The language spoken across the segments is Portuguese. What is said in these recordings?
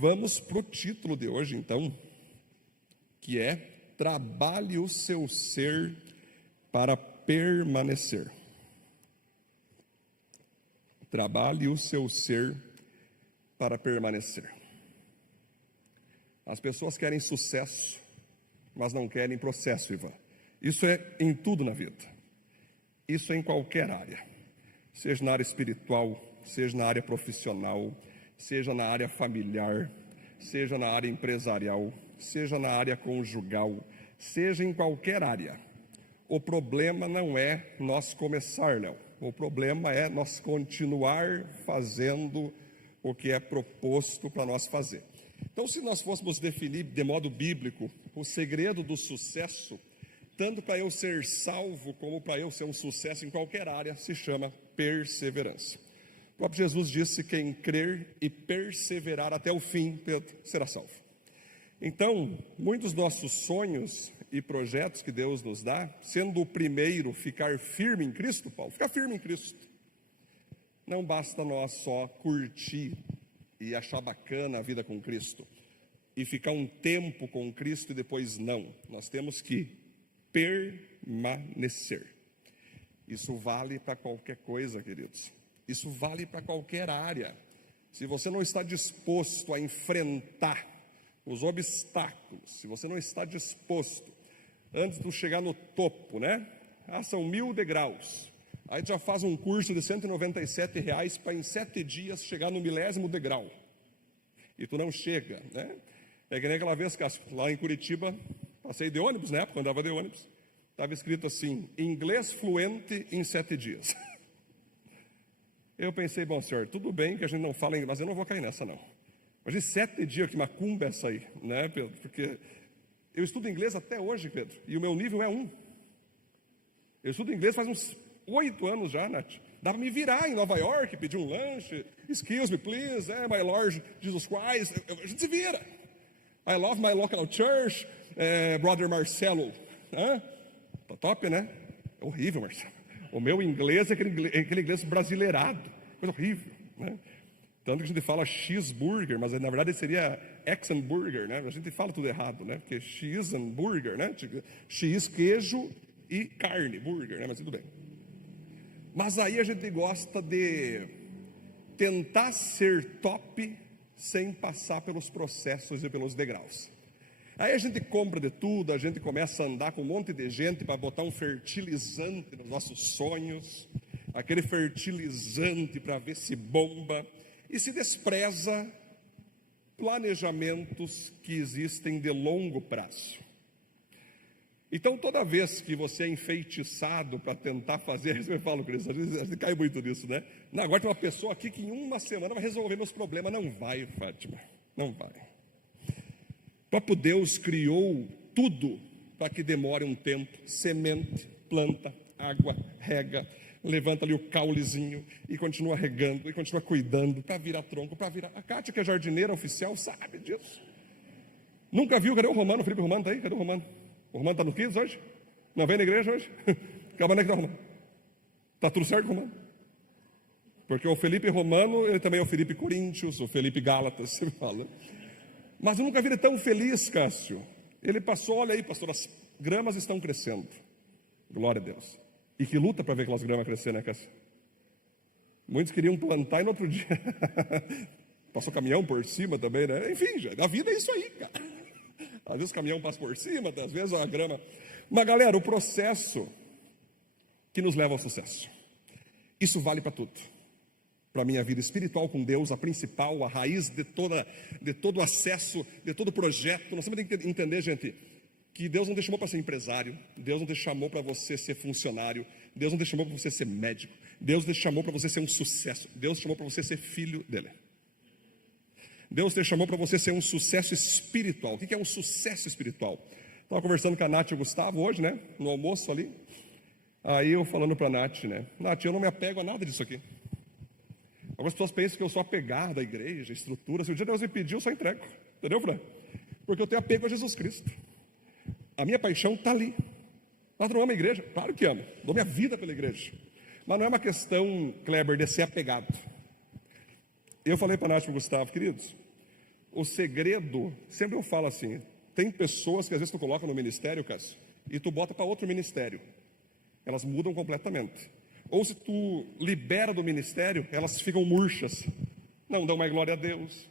Vamos para o título de hoje, então, que é Trabalhe o seu ser para permanecer. Trabalhe o seu ser para permanecer. As pessoas querem sucesso, mas não querem processo, Ivan. Isso é em tudo na vida. Isso é em qualquer área. Seja na área espiritual, seja na área profissional, seja na área familiar, seja na área empresarial, seja na área conjugal, seja em qualquer área. O problema não é nós começar, não. O problema é nós continuar fazendo o que é proposto para nós fazer. Então, se nós fôssemos definir de modo bíblico o segredo do sucesso, tanto para eu ser salvo como para eu ser um sucesso em qualquer área, se chama perseverança. O próprio Jesus disse: quem crer e perseverar até o fim, Pedro, será salvo. Então, muitos dos nossos sonhos e projetos que Deus nos dá, sendo o primeiro ficar firme em Cristo, Paulo, ficar firme em Cristo. Não basta nós só curtir e achar bacana a vida com Cristo e ficar um tempo com Cristo e depois não. Nós temos que permanecer. Isso vale para qualquer coisa, queridos. Isso vale para qualquer área. Se você não está disposto a enfrentar os obstáculos, se você não está disposto, antes de chegar no topo, né? São 1000 degraus. Aí já faz um curso de R$197 para em 7 dias chegar no 1000º degrau. E tu não chega, né? É que nem aquela vez, Cássio, lá em Curitiba, passei de ônibus, né? Quando andava de ônibus, estava escrito assim: inglês fluente em 7 dias. Eu pensei, bom, senhor, tudo bem que a gente não fala inglês, mas eu não vou cair nessa, não. Imagina 7 dias, que macumba é essa aí, né, Pedro? Porque eu estudo inglês até hoje, Pedro, e o meu nível é 1. Eu estudo inglês faz uns 8 anos já, Nath. Dá para me virar em Nova York, pedir um lanche, excuse me please, my Lord Jesus Christ, a gente se vira. I love my local church, brother Marcelo. Tá top, né? É horrível, Marcelo. O meu inglês é aquele inglês brasileirado, coisa horrível, né? Tanto que a gente fala cheeseburger, mas na verdade seria X-Burger, né? A gente fala tudo errado, né? Porque cheese and burger, né? Cheese, queijo e carne, burger, né? Mas tudo bem. Mas aí a gente gosta de tentar ser top sem passar pelos processos e pelos degraus. Aí a gente compra de tudo, a gente começa a andar com um monte de gente para botar um fertilizante nos nossos sonhos, aquele fertilizante para ver se bomba, e se despreza planejamentos que existem de longo prazo. Então, toda vez que você é enfeitiçado para tentar fazer isso, eu falo, Cris, a gente cai muito nisso, né? Não, agora tem uma pessoa aqui que em uma semana vai resolver meus problemas. Não vai, Fátima, não vai. O próprio Deus criou tudo para que demore um tempo. Semente, planta, água, rega, levanta ali o caulezinho e continua regando, e continua cuidando, para virar tronco, para virar. A Kátia, que é jardineira oficial, sabe disso. Nunca viu, cadê o Romano? O Felipe Romano está aí? Cadê o Romano? O Romano está no Kids hoje? Não vem na igreja hoje? Calma, né, que está Romano? Está tudo certo, Romano? Porque o Felipe Romano, ele também é o Felipe Coríntios, o Felipe Gálatas, você fala. Mas eu nunca vi ele tão feliz, Cássio. Ele passou, olha aí, pastor, as gramas estão crescendo. Glória a Deus. E que luta para ver aquelas gramas crescer, né, Cássio? Muitos queriam plantar e no outro dia passou caminhão por cima também, né? Enfim, a vida é isso aí, cara. Às vezes o caminhão passa por cima, às vezes a grama. Mas, galera, o processo que nos leva ao sucesso, isso vale para tudo. Para a minha vida espiritual com Deus, a principal, a raiz de todo acesso, de todo projeto. Nós temos que entender, gente, que Deus não te chamou para ser empresário, Deus não te chamou para você ser funcionário, Deus não te chamou para você ser médico, Deus te chamou para você ser um sucesso, Deus te chamou para você ser filho dele. Deus te chamou para você ser um sucesso espiritual. O que é um sucesso espiritual? Estava conversando com a Nath e o Gustavo hoje, né? No almoço ali. Aí eu falando para a Nath, né? Nath, eu não me apego a nada disso aqui. Algumas pessoas pensam que eu sou apegado à igreja, à estrutura. Se o dia Deus me pediu, eu só entrego. Entendeu, Fran? Porque eu tenho apego a Jesus Cristo. A minha paixão está ali. Mas tu não ama a igreja? Claro que amo. Dou minha vida pela igreja. Mas não é uma questão, Kleber, de ser apegado. Eu falei para a Nath e para o Gustavo, queridos, O segredo, sempre eu falo assim, tem pessoas que às vezes tu coloca no ministério, Cássio, e tu bota para outro ministério. Elas mudam completamente. Ou se tu libera do ministério, elas ficam murchas. Não dão mais glória a Deus.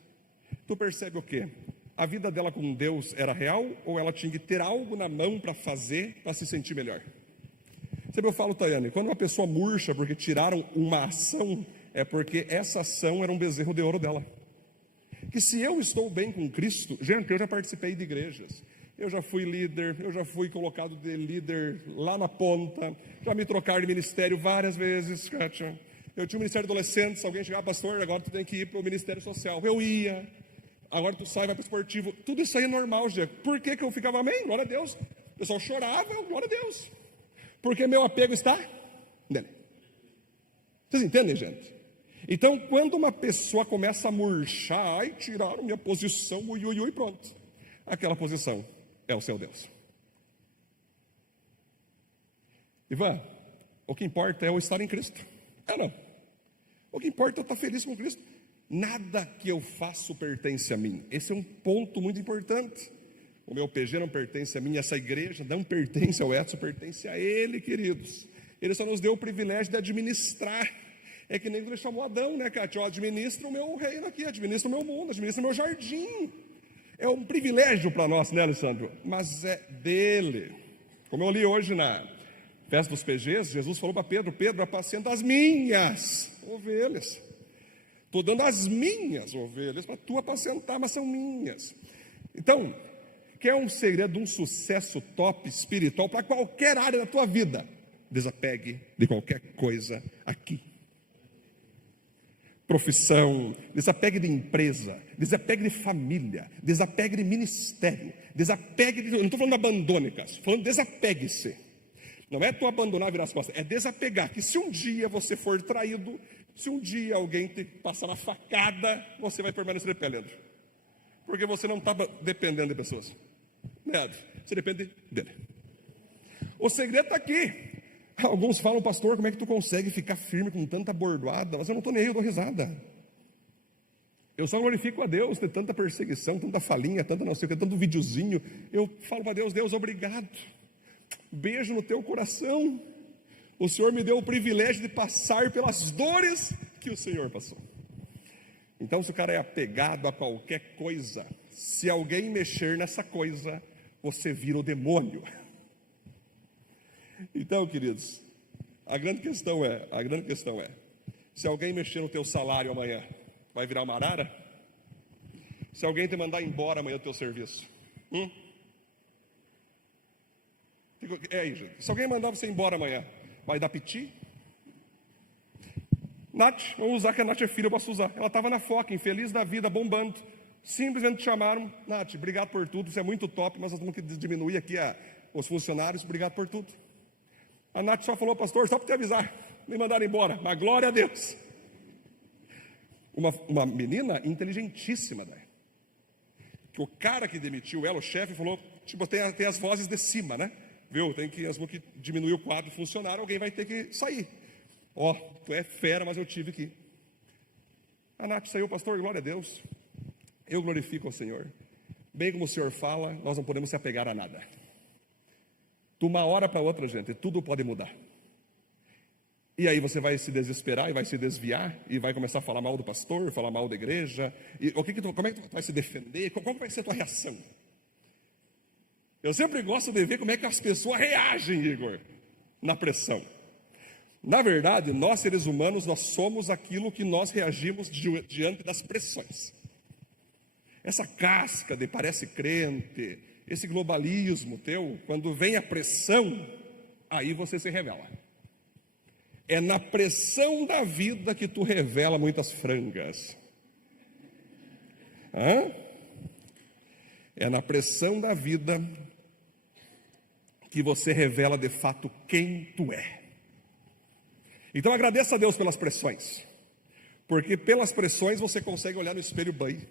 Tu percebe o quê? A vida dela com Deus era real ou ela tinha que ter algo na mão para fazer, para se sentir melhor? Sempre eu falo, Tayane, quando uma pessoa murcha porque tiraram uma ação, é porque essa ação era um bezerro de ouro dela. Que se eu estou bem com Cristo, gente, eu já participei de igrejas, eu já fui líder, eu já fui colocado de líder lá na ponta, já me trocaram de ministério várias vezes, Kátia. Eu tinha um ministério de adolescentes, alguém chegava, pastor, agora tu tem que ir para o ministério social. Eu ia, agora tu sai, vai para o esportivo. Tudo isso aí é normal, gente. Por que eu ficava, amém, glória a Deus? O pessoal chorava, glória a Deus. Porque meu apego está nele. Vocês entendem, gente? Então, quando uma pessoa começa a murchar, ai, tiraram minha posição, ui, pronto. Aquela posição é o seu Deus. Ivan, o que importa é eu estar em Cristo. Não. O que importa é eu estar feliz com Cristo. Nada que eu faço pertence a mim. Esse é um ponto muito importante. O meu PG não pertence a mim, essa igreja não pertence ao Edson, pertence a ele, queridos. Ele só nos deu o privilégio de administrar. É que nem ele chamou Adão, né, Cátia? Administra o meu reino aqui, administra o meu mundo, administra o meu jardim. É um privilégio para nós, né, Alessandro? Mas é dele. Como eu li hoje na festa dos PGs, Jesus falou para Pedro, Pedro, apacenta as minhas ovelhas. Estou dando as minhas ovelhas para tu apacentar, mas são minhas. Então, quer um segredo de um sucesso top espiritual para qualquer área da tua vida? Desapegue de qualquer coisa aqui. Profissão, desapegue de empresa, desapegue de família, desapegue de ministério, desapegue de... Eu não estou falando abandone, Cássio, estou falando desapegue-se. Não é tu abandonar, virar as costas, é desapegar, que se um dia você for traído, se um dia alguém te passar uma facada, você vai permanecer de pé, Leandro. Porque você não está dependendo de pessoas. Leandro, você depende dele. O segredo está aqui. Alguns falam, pastor, como é que tu consegue ficar firme com tanta bordoada? Mas eu não estou nem aí, eu dou risada. Eu só glorifico a Deus de tanta perseguição, tanta falinha, tanta não sei o que, tanto videozinho. Eu falo para Deus, Deus, obrigado. Beijo no teu coração. O Senhor me deu o privilégio de passar pelas dores que o Senhor passou. Então, se o cara é apegado a qualquer coisa, se alguém mexer nessa coisa, você vira o demônio. Então, queridos, a grande questão é, se alguém mexer no teu salário amanhã, vai virar uma arara? Se alguém te mandar embora amanhã do teu serviço, é aí, gente. Se alguém mandar você embora amanhã, vai dar piti? Nath, vamos usar que a Nath é filha, eu posso usar. Ela estava na foca, infeliz da vida, bombando. Simplesmente te chamaram, Nath, obrigado por tudo, você é muito top, mas nós temos que diminuir aqui os funcionários, obrigado por tudo. A Nath só falou, pastor, só para te avisar, me mandaram embora, mas glória a Deus. Uma menina inteligentíssima, né? Que o cara que demitiu ela, o chefe, falou, tipo, tem as vozes de cima, né? Viu, tem que diminuir o quadro de funcionário, alguém vai ter que sair. Ó, tu é fera, mas eu tive que ir. A Nath saiu, pastor, glória a Deus. Eu glorifico ao Senhor. Bem como o Senhor fala, nós não podemos se apegar a nada. De uma hora para outra, gente, tudo pode mudar. E aí você vai se desesperar e vai se desviar e vai começar a falar mal do pastor, falar mal da igreja. E como é que tu vai se defender? Qual vai ser a tua reação? Eu sempre gosto de ver como é que as pessoas reagem, Igor, na pressão. Na verdade, nós seres humanos, nós somos aquilo que nós reagimos diante das pressões. Essa casca de parece crente, esse globalismo teu, quando vem a pressão, aí você se revela. É na pressão da vida que tu revela muitas frangas. É na pressão da vida que você revela de fato quem tu é. Então agradeça a Deus pelas pressões, porque pelas pressões você consegue olhar no espelho bem.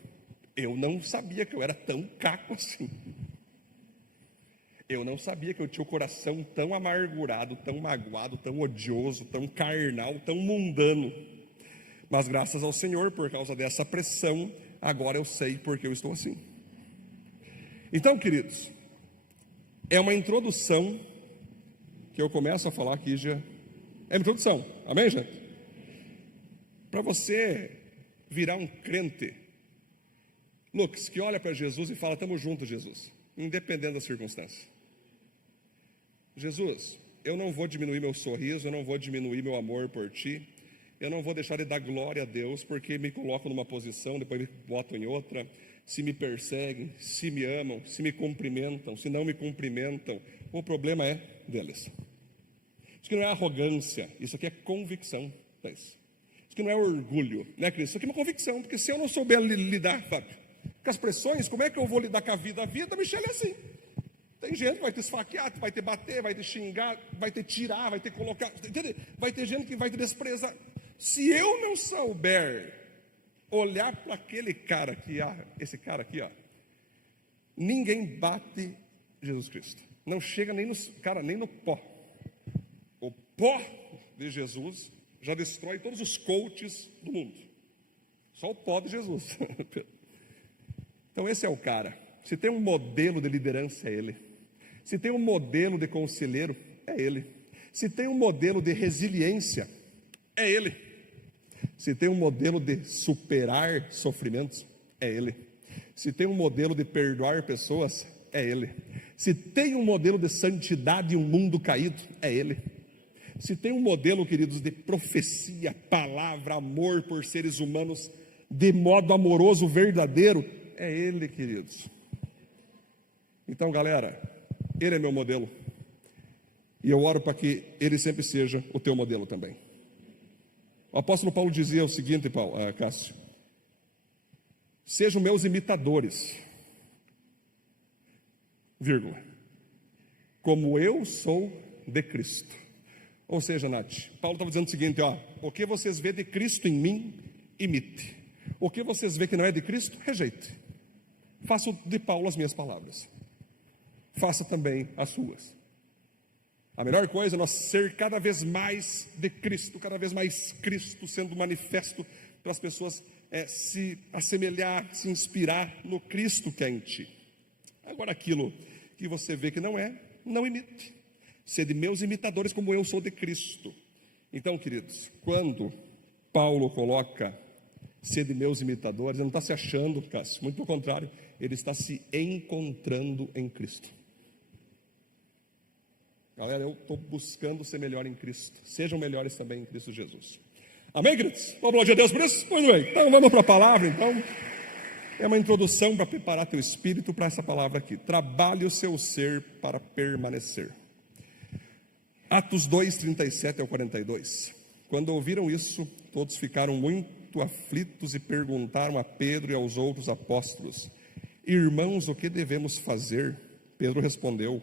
Eu não sabia que eu era tão caco assim. Eu não sabia que eu tinha o coração tão amargurado, tão magoado, tão odioso, tão carnal, tão mundano. Mas graças ao Senhor, por causa dessa pressão, agora eu sei porque eu estou assim. Então, queridos, é uma introdução que eu começo a falar aqui já. É uma introdução, amém, gente? Para você virar um crente, Lucas, que olha para Jesus e fala: estamos juntos, Jesus, independente da circunstância. Jesus, eu não vou diminuir meu sorriso, eu não vou diminuir meu amor por ti, eu não vou deixar de dar glória a Deus, porque me colocam numa posição, depois me botam em outra. Se me perseguem, se me amam, se me cumprimentam, se não me cumprimentam, o problema é deles. Isso aqui não é arrogância, isso aqui é convicção. Isso aqui não é orgulho, né, Cristo? Isso aqui é uma convicção, porque se eu não souber lidar, Fábio, com as pressões, como é que eu vou lidar com a vida? A vida, Michele, é assim. Tem gente que vai te esfaquear, vai te bater, vai te xingar, vai te tirar, vai te colocar, entende? Vai ter gente que vai te desprezar. Se eu não souber olhar para aquele cara aqui, esse cara aqui, ninguém bate Jesus Cristo. Não chega nem no pó. O pó de Jesus já destrói todos os coaches do mundo. Só o pó de Jesus. Então esse é o cara. Se tem um modelo de liderança, é ele. Se tem um modelo de conselheiro, é ele. Se tem um modelo de resiliência, é ele. Se tem um modelo de superar sofrimentos, é ele. Se tem um modelo de perdoar pessoas, é ele. Se tem um modelo de santidade em um mundo caído, é ele. Se tem um modelo, queridos, de profecia, palavra, amor por seres humanos, de modo amoroso, verdadeiro, é ele, queridos. Então, galera, ele é meu modelo. E eu oro para que ele sempre seja o teu modelo também. O apóstolo Paulo dizia o seguinte, Cássio: sejam meus imitadores, vírgula, como eu sou de Cristo. Ou seja, Nath, Paulo estava dizendo o seguinte, o que vocês vê de Cristo em mim, imite. O que vocês vê que não é de Cristo, rejeite. Faça de Paulo as minhas palavras. Faça também as suas. A melhor coisa é nós ser cada vez mais de Cristo, cada vez mais Cristo sendo manifesto para as pessoas se assemelhar, se inspirar no Cristo que é em ti. Agora, aquilo que você vê que não é, não imite. Sede meus imitadores como eu sou de Cristo. Então, queridos, quando Paulo coloca sede meus imitadores, ele não está se achando, Cássio, muito pelo contrário, ele está se encontrando em Cristo. Galera, eu estou buscando ser melhor em Cristo. Sejam melhores também em Cristo Jesus. Amém, queridos? Vamos aplaudir a Deus por isso? Muito bem. Então vamos para a palavra, então. É uma introdução para preparar teu espírito para essa palavra aqui. Trabalhe o seu ser para permanecer. Atos 2, 37 ao 42. Quando ouviram isso, todos ficaram muito aflitos e perguntaram a Pedro e aos outros apóstolos: irmãos, o que devemos fazer? Pedro respondeu: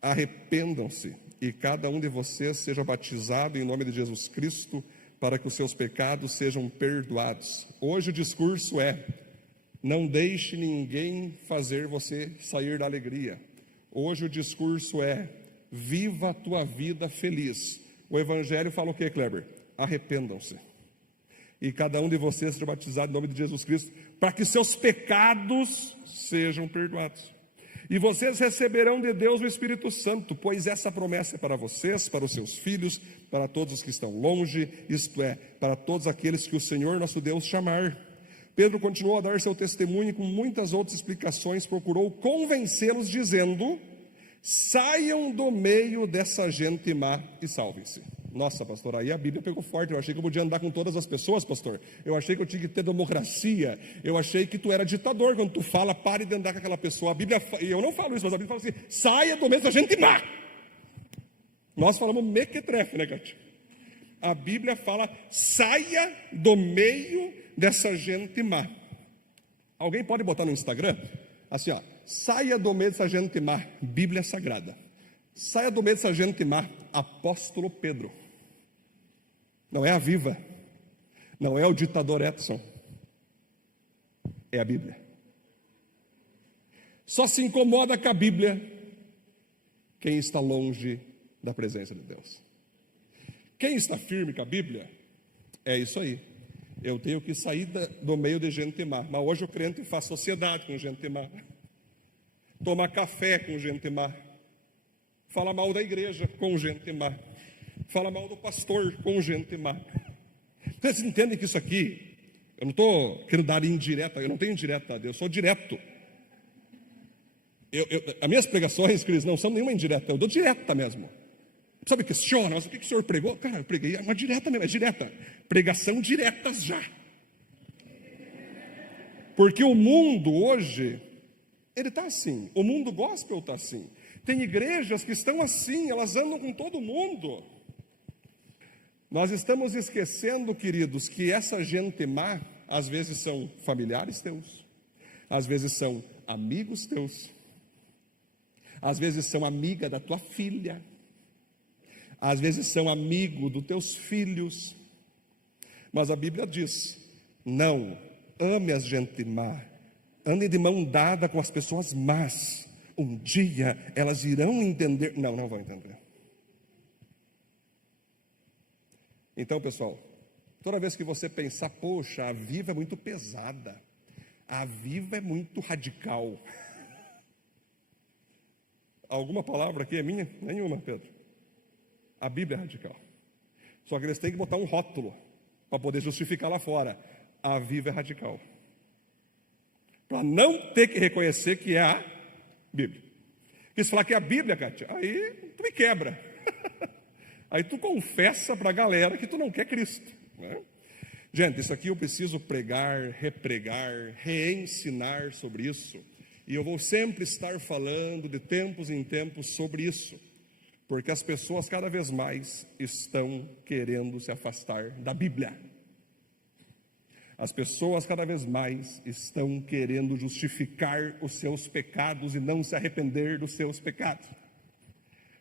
arrependam-se e cada um de vocês seja batizado em nome de Jesus Cristo para que os seus pecados sejam perdoados. Hoje o discurso é: não deixe ninguém fazer você sair da alegria. Hoje o discurso é: viva a tua vida feliz. O evangelho fala o que, Kleber? Arrependam-se e cada um de vocês seja batizado em nome de Jesus Cristo para que seus pecados sejam perdoados. E vocês receberão de Deus o Espírito Santo, pois essa promessa é para vocês, para os seus filhos, para todos os que estão longe, isto é, para todos aqueles que o Senhor nosso Deus chamar. Pedro continuou a dar seu testemunho e com muitas outras explicações procurou convencê-los dizendo: saiam do meio dessa gente má e salvem-se. Nossa, pastor, aí a Bíblia pegou forte. Eu achei que eu podia andar com todas as pessoas, pastor. Eu achei que eu tinha que ter democracia. Eu achei que tu era ditador. Quando tu fala, pare de andar com aquela pessoa. A Bíblia, eu não falo isso, mas a Bíblia fala assim: saia do meio dessa gente má. Nós falamos mequetrefe, né, Cátia? A Bíblia fala: saia do meio dessa gente má. Alguém pode botar no Instagram assim, saia do meio dessa gente má, Bíblia Sagrada. Saia do meio dessa gente má, apóstolo Pedro. Não é a Viva, não é o ditador Edson, é a Bíblia. Só se incomoda com a Bíblia quem está longe da presença de Deus. Quem está firme com a Bíblia, é isso aí. eu tenho que sair do meio de gente má. Mas hoje o crente faz sociedade com gente má, toma café com gente má, fala mal da igreja com gente má, fala mal do pastor com gente má. Vocês entendem que isso aqui, eu não estou querendo dar indireta, eu não tenho indireta, eu sou direto. As minhas pregações, Cris, não são nenhuma indireta, eu dou direta mesmo. Sabe, questiona, mas o que o senhor pregou? Cara, eu preguei uma direta mesmo, é direta. Pregação diretas já. Porque o mundo hoje, ele está assim. O mundo gospel está assim. Tem igrejas que estão assim, elas andam com todo mundo. Nós estamos esquecendo, queridos, que essa gente má, às vezes são familiares teus, às vezes são amigos teus, às vezes são amiga da tua filha, às vezes são amigo dos teus filhos. Mas a Bíblia diz: não ame as gente má, ande de mão dada com as pessoas más. Um dia elas irão entender. Não vão entender. Então, pessoal, toda vez que você pensar, poxa, a Viva é muito pesada, a Viva é muito radical. Alguma palavra aqui é minha? Nenhuma, Pedro. A Bíblia é radical. Só que eles têm que botar um rótulo para poder justificar lá fora. A Viva é radical. Para não ter que reconhecer que é a Bíblia. Porque se falar que é a Bíblia, Kátia, aí tu me quebra. Aí tu confessa para a galera que tu não quer Cristo, né? Gente, isso aqui eu preciso pregar, repregar, reensinar sobre isso. E eu vou sempre estar falando de tempos em tempos sobre isso. Porque as pessoas cada vez mais estão querendo se afastar da Bíblia. As pessoas cada vez mais estão querendo justificar os seus pecados e não se arrepender dos seus pecados.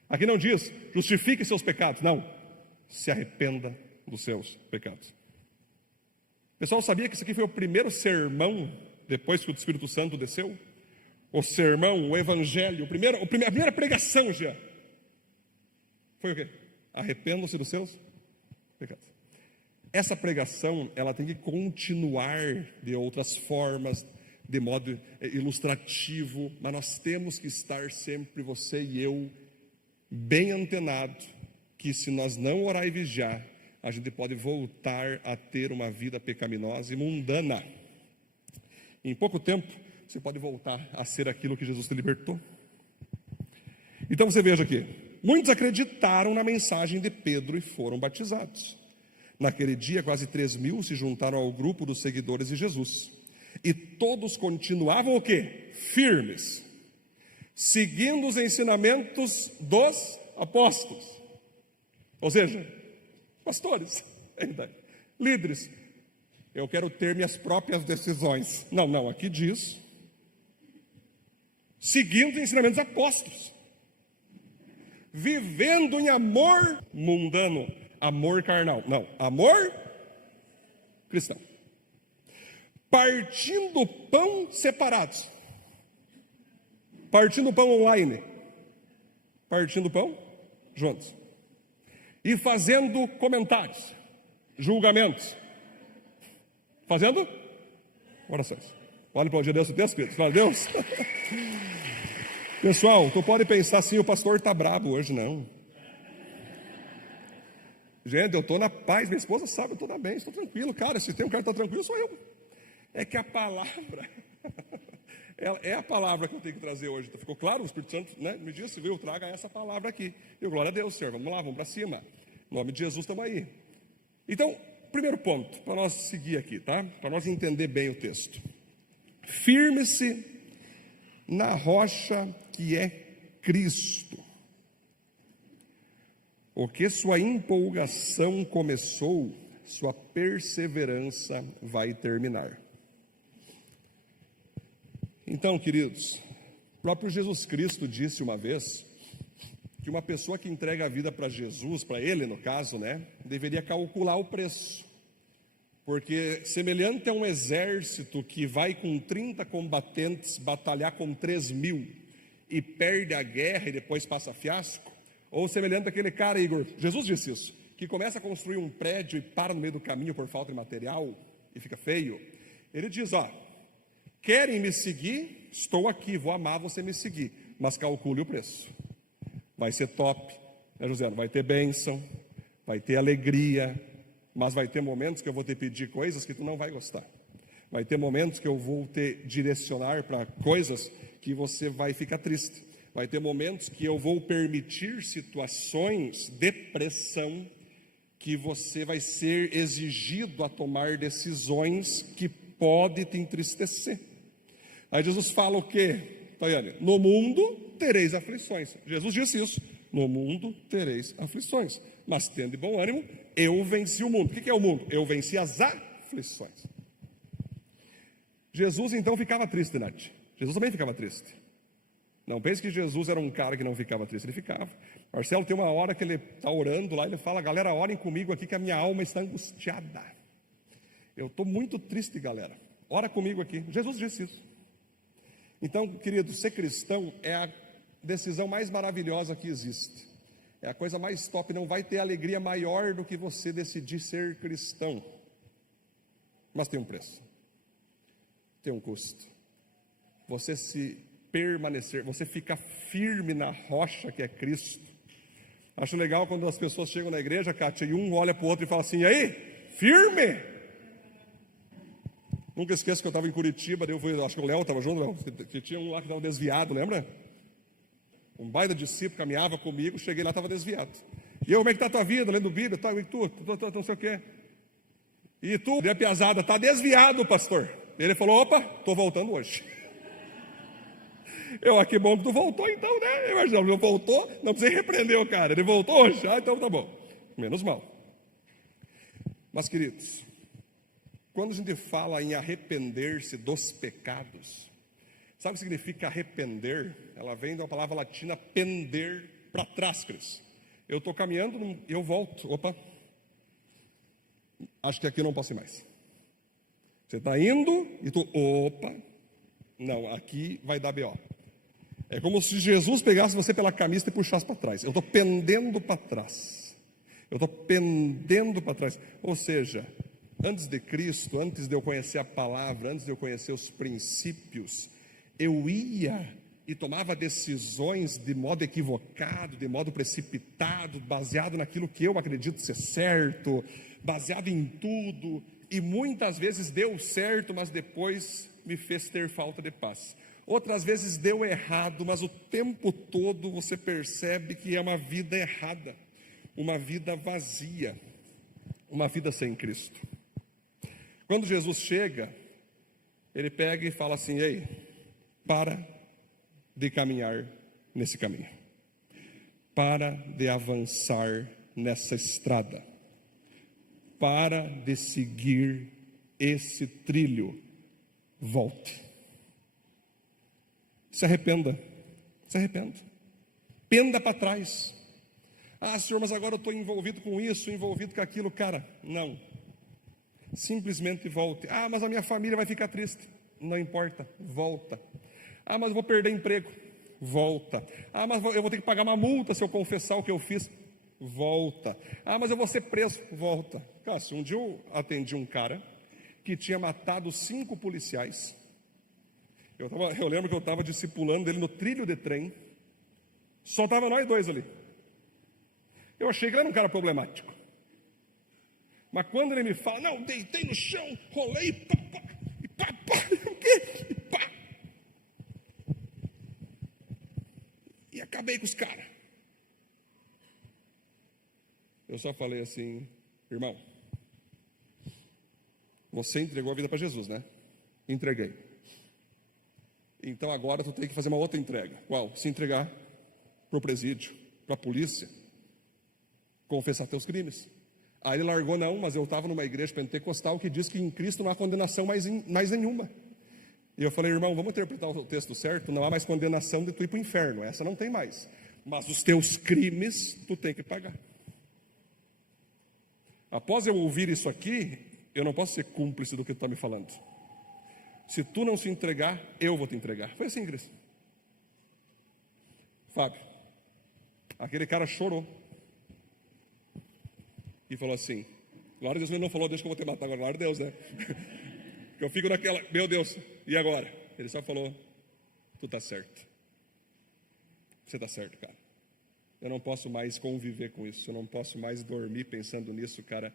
Aqui não diz, justifique seus pecados. Não, se arrependa dos seus pecados. O pessoal sabia que isso aqui foi o primeiro sermão depois que o Espírito Santo desceu? O sermão, o evangelho, a primeira pregação já. Foi o quê? Arrependam-se dos seus pecados. Essa pregação, ela tem que continuar de outras formas, de modo ilustrativo, mas nós temos que estar sempre, você e eu, bem antenado, que se nós não orar e vigiar, a gente pode voltar a ter uma vida pecaminosa e mundana. Em pouco tempo, você pode voltar a ser aquilo que Jesus te libertou. Então você veja aqui, muitos acreditaram na mensagem de Pedro e foram batizados. Naquele dia, quase 3.000 se juntaram ao grupo dos seguidores de Jesus. E todos continuavam o quê? Firmes, seguindo os ensinamentos dos apóstolos. Ou seja, pastores, líderes. Eu quero ter minhas próprias decisões. Não, aqui diz, seguindo os ensinamentos dos apóstolos. Vivendo em amor mundano, amor carnal. Não, amor cristão. Partindo pão separados. Partindo pão online. Partindo pão juntos. E fazendo comentários, julgamentos. Fazendo orações. Olha para o Deus o texto, queridos. Fala, Deus. Pessoal, tu pode pensar assim, o pastor está brabo hoje, não. Gente, eu estou na paz, minha esposa sabe, eu estou na bem, estou tranquilo. Cara, se tem um cara que está tranquilo, sou eu. É que a palavra, é a palavra que eu tenho que trazer hoje. Ficou claro? O Espírito Santo, né, me disse, viu, traga essa palavra aqui. Eu, glória a Deus, Senhor, vamos lá, vamos para cima. Em nome de Jesus, estamos aí. Então, primeiro ponto, para nós seguir aqui, tá? Para nós entender bem o texto. Firme-se na rocha que é Cristo. O que sua empolgação começou, sua perseverança vai terminar. Então, queridos, o próprio Jesus Cristo disse uma vez que uma pessoa que entrega a vida para Jesus, para ele no caso, né, deveria calcular o preço. Porque semelhante a um exército que vai com 30 combatentes batalhar com 3.000 e perde a guerra e depois passa fiasco, ou semelhante àquele cara, Igor, Jesus disse isso, que começa a construir um prédio e para no meio do caminho por falta de material, e fica feio. Ele diz, ó, querem me seguir? Estou aqui, vou amar você me seguir, mas calcule o preço. Vai ser top, né, José? Vai ter bênção, vai ter alegria, mas vai ter momentos que eu vou te pedir coisas que tu não vai gostar. Vai ter momentos que eu vou te direcionar para coisas que você vai ficar triste. Vai ter momentos que eu vou permitir situações de pressão que você vai ser exigido a tomar decisões que pode te entristecer. Aí Jesus fala o quê, Tayane? No mundo tereis aflições. Jesus disse isso. No mundo tereis aflições, mas tende bom ânimo, eu venci o mundo. O que é o mundo? Eu venci as aflições. Jesus então ficava triste, Nath. Jesus também ficava triste. Não pense que Jesus era um cara que não ficava triste, ele ficava. Marcelo, tem uma hora que ele está orando lá, ele fala, galera, orem comigo aqui que a minha alma está angustiada. Eu estou muito triste, galera. Ora comigo aqui. Jesus disse isso. Então, querido, ser cristão é a decisão mais maravilhosa que existe. É a coisa mais top. Não vai ter alegria maior do que você decidir ser cristão. Mas tem um preço. Tem um custo. Você se permanecer, você fica firme na rocha que é Cristo. Acho legal quando as pessoas chegam na igreja, Kátia, e um olha para o outro e fala assim, e aí, firme? Nunca esqueço que eu estava em Curitiba, acho que o Léo estava junto, Léo, que tinha um lá que estava desviado, lembra? Um baita discípulo caminhava comigo, cheguei lá, estava desviado. E eu, como é que está a tua vida, lendo Bíblia, tá, e tu, não sei o quê. E tu, a piazada, está desviado, pastor. Ele falou, opa, estou voltando hoje. Eu, que bom que tu voltou então, né? Mas não voltou, não precisei repreender o cara, ele voltou hoje, então tá bom. Menos mal. Mas, queridos, quando a gente fala em arrepender-se dos pecados, sabe o que significa arrepender? Ela vem de uma palavra latina, pender para trás, Cris. Eu estou caminhando, eu volto, opa, acho que aqui não posso ir mais. Você está indo e tu, opa, não, aqui vai dar B.O. É como se Jesus pegasse você pela camisa e puxasse para trás. Eu estou pendendo para trás. Eu estou pendendo para trás. Ou seja, antes de Cristo, antes de eu conhecer a palavra, antes de eu conhecer os princípios, eu ia e tomava decisões de modo equivocado, de modo precipitado, baseado naquilo que eu acredito ser certo, baseado em tudo, e muitas vezes deu certo, mas depois me fez ter falta de paz. Outras vezes deu errado, mas o tempo todo você percebe que é uma vida errada, uma vida vazia, uma vida sem Cristo. Quando Jesus chega, ele pega e fala assim, ei, para de caminhar nesse caminho, para de avançar nessa estrada, para de seguir esse trilho, volte. Se arrependa, penda para trás. Ah, Senhor, mas agora eu estou envolvido com isso, envolvido com aquilo, cara, não, simplesmente volte. Ah, mas a minha família vai ficar triste, não importa, volta. Ah, mas eu vou perder emprego, volta. Ah, mas eu vou ter que pagar uma multa se eu confessar o que eu fiz, volta. Ah, mas eu vou ser preso, volta. Cássio, um dia eu atendi um cara que tinha matado 5 policiais. Eu lembro que eu estava discipulando ele no trilho de trem, só estava nós dois ali. Eu achei que ele era um cara problemático. Mas quando ele me fala, não, deitei no chão, rolei, e pá, o quê? E pá. E acabei com os caras. Eu só falei assim, irmão, você entregou a vida para Jesus, né? Entreguei. Então agora tu tem que fazer uma outra entrega. Qual? Se entregar para o presídio, para a polícia, confessar teus crimes. Aí ele largou, não, mas eu estava numa igreja pentecostal que diz que em Cristo não há condenação mais nenhuma. E eu falei, irmão, vamos interpretar o texto certo? Não há mais condenação de tu ir para o inferno, essa não tem mais. Mas os teus crimes tu tem que pagar. Após eu ouvir isso aqui, eu não posso ser cúmplice do que tu está me falando. Se tu não se entregar, eu vou te entregar. Foi assim, Cris. Fábio, aquele cara chorou e falou assim, Glória a Deus, ele não falou, deixa que eu vou te matar agora, glória a Deus, né? Eu fico naquela, meu Deus, e agora? Ele só falou, tu tá certo. Você tá certo, cara. Eu não posso mais conviver com isso, eu não posso mais dormir pensando nisso, cara.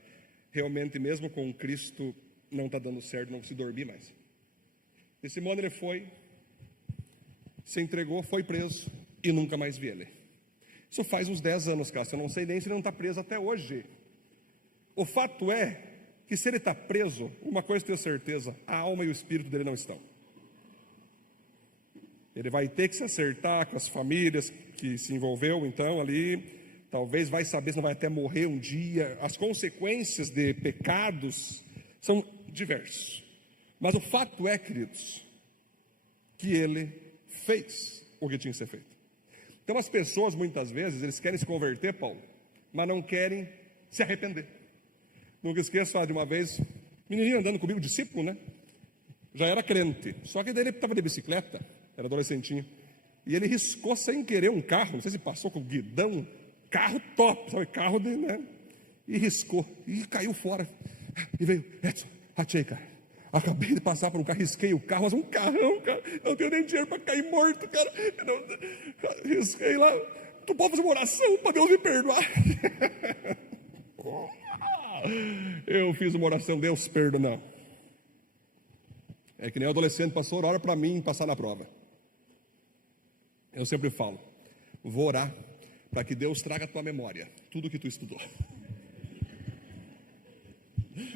Realmente, mesmo com Cristo, não está dando certo, não consigo dormir mais. E Simone, ele foi, se entregou, foi preso e nunca mais vi ele. Isso faz uns 10 anos, cara. Eu não sei nem se ele não está preso até hoje. O fato é que se ele está preso, uma coisa eu tenho certeza, a alma e o espírito dele não estão. Ele vai ter que se acertar com as famílias que se envolveu, então, ali, talvez vai saber se não vai até morrer um dia. As consequências de pecados são diversas. Mas o fato é, queridos, que ele fez o que tinha que ser feito. Então, as pessoas, muitas vezes, eles querem se converter, Paulo, mas não querem se arrepender. Nunca esqueço de uma vez, menininho andando comigo, discípulo, né? Já era crente, só que daí ele estava de bicicleta, era adolescentinho, e ele riscou sem querer um carro, não sei se passou com o guidão, carro top, sabe, carro dele, né? E riscou, e caiu fora, e veio, Edson, achei, cara. Acabei de passar por um carro, risquei o carro, mas um carrão, cara. Eu não tenho nem dinheiro para cair morto, cara. Risquei lá. Tu pode fazer uma oração para Deus me perdoar? Eu fiz uma oração, Deus perdoa. É que nem o adolescente passou, ora para mim passar na prova. Eu sempre falo, vou orar para que Deus traga à tua memória tudo que tu estudou.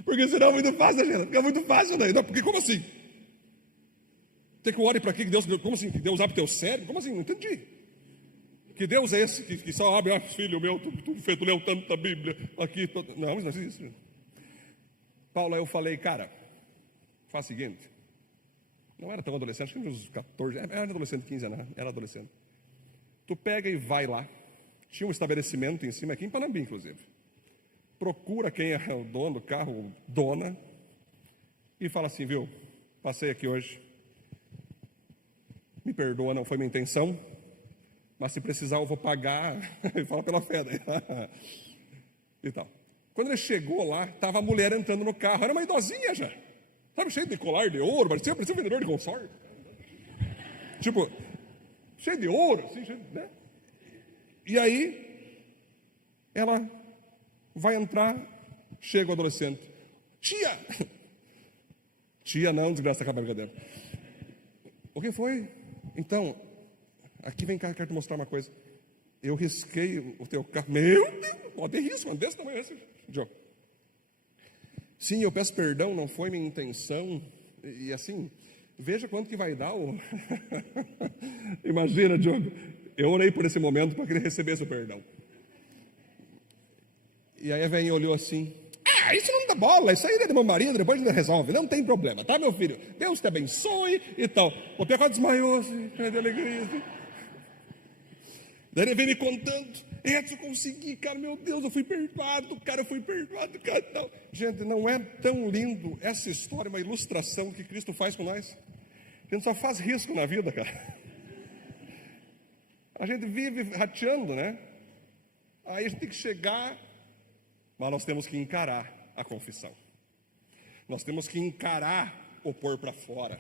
Porque senão é muito fácil, né, gente? Fica muito fácil daí. Não, porque como assim? Tem que orar para quê? Que Deus, como assim? Que Deus abre teu cérebro? Como assim? Não entendi. Que Deus é esse que só abre, filho meu, tu leu tanto a Bíblia aqui. Não, mas não é isso. Paulo, eu falei, cara, faz o seguinte. Não era tão adolescente, acho que uns 14, era adolescente, 15 anos, era adolescente. Tu pega e vai lá. Tinha um estabelecimento em cima, aqui em Panambi, inclusive. Procura quem é o dono do carro, dona, e fala assim, viu, passei aqui hoje, me perdoa, não foi minha intenção, mas se precisar eu vou pagar, e fala pela fé, daí. E tal. Quando ele chegou lá, estava a mulher entrando no carro, era uma idosinha já, sabe, cheio de colar de ouro, parecia um vendedor de consórcio, tipo, cheio de ouro, assim, cheio, né? E aí, ela vai entrar, chega o adolescente. Tia não, desgraça, acaba a brincadeira. O que foi? Então, aqui vem cá, quero te mostrar uma coisa. Eu risquei o teu carro. Meu Deus, pode ter risco, desse tamanho esse, Joe. Sim, eu peço perdão, não foi minha intenção. E assim, veja quanto que vai dar o... Imagina, Diogo, eu orei por esse momento para que ele recebesse o perdão. E aí a velhinha olhou assim, isso não dá bola, isso aí é do meu marido, depois ele resolve, não tem problema, tá, meu filho? Deus te abençoe e tal. O pecado desmaiou, assim, de alegria. Assim. Daí ele veio me contando, Edson, eu consegui, cara, meu Deus, eu fui perdoado, cara, e tal. Gente, não é tão lindo essa história, uma ilustração que Cristo faz com nós? A gente só faz risco na vida, cara. A gente vive rateando, né? Aí a gente tem que chegar... Mas nós temos que encarar a confissão. Nós temos que encarar o pôr para fora.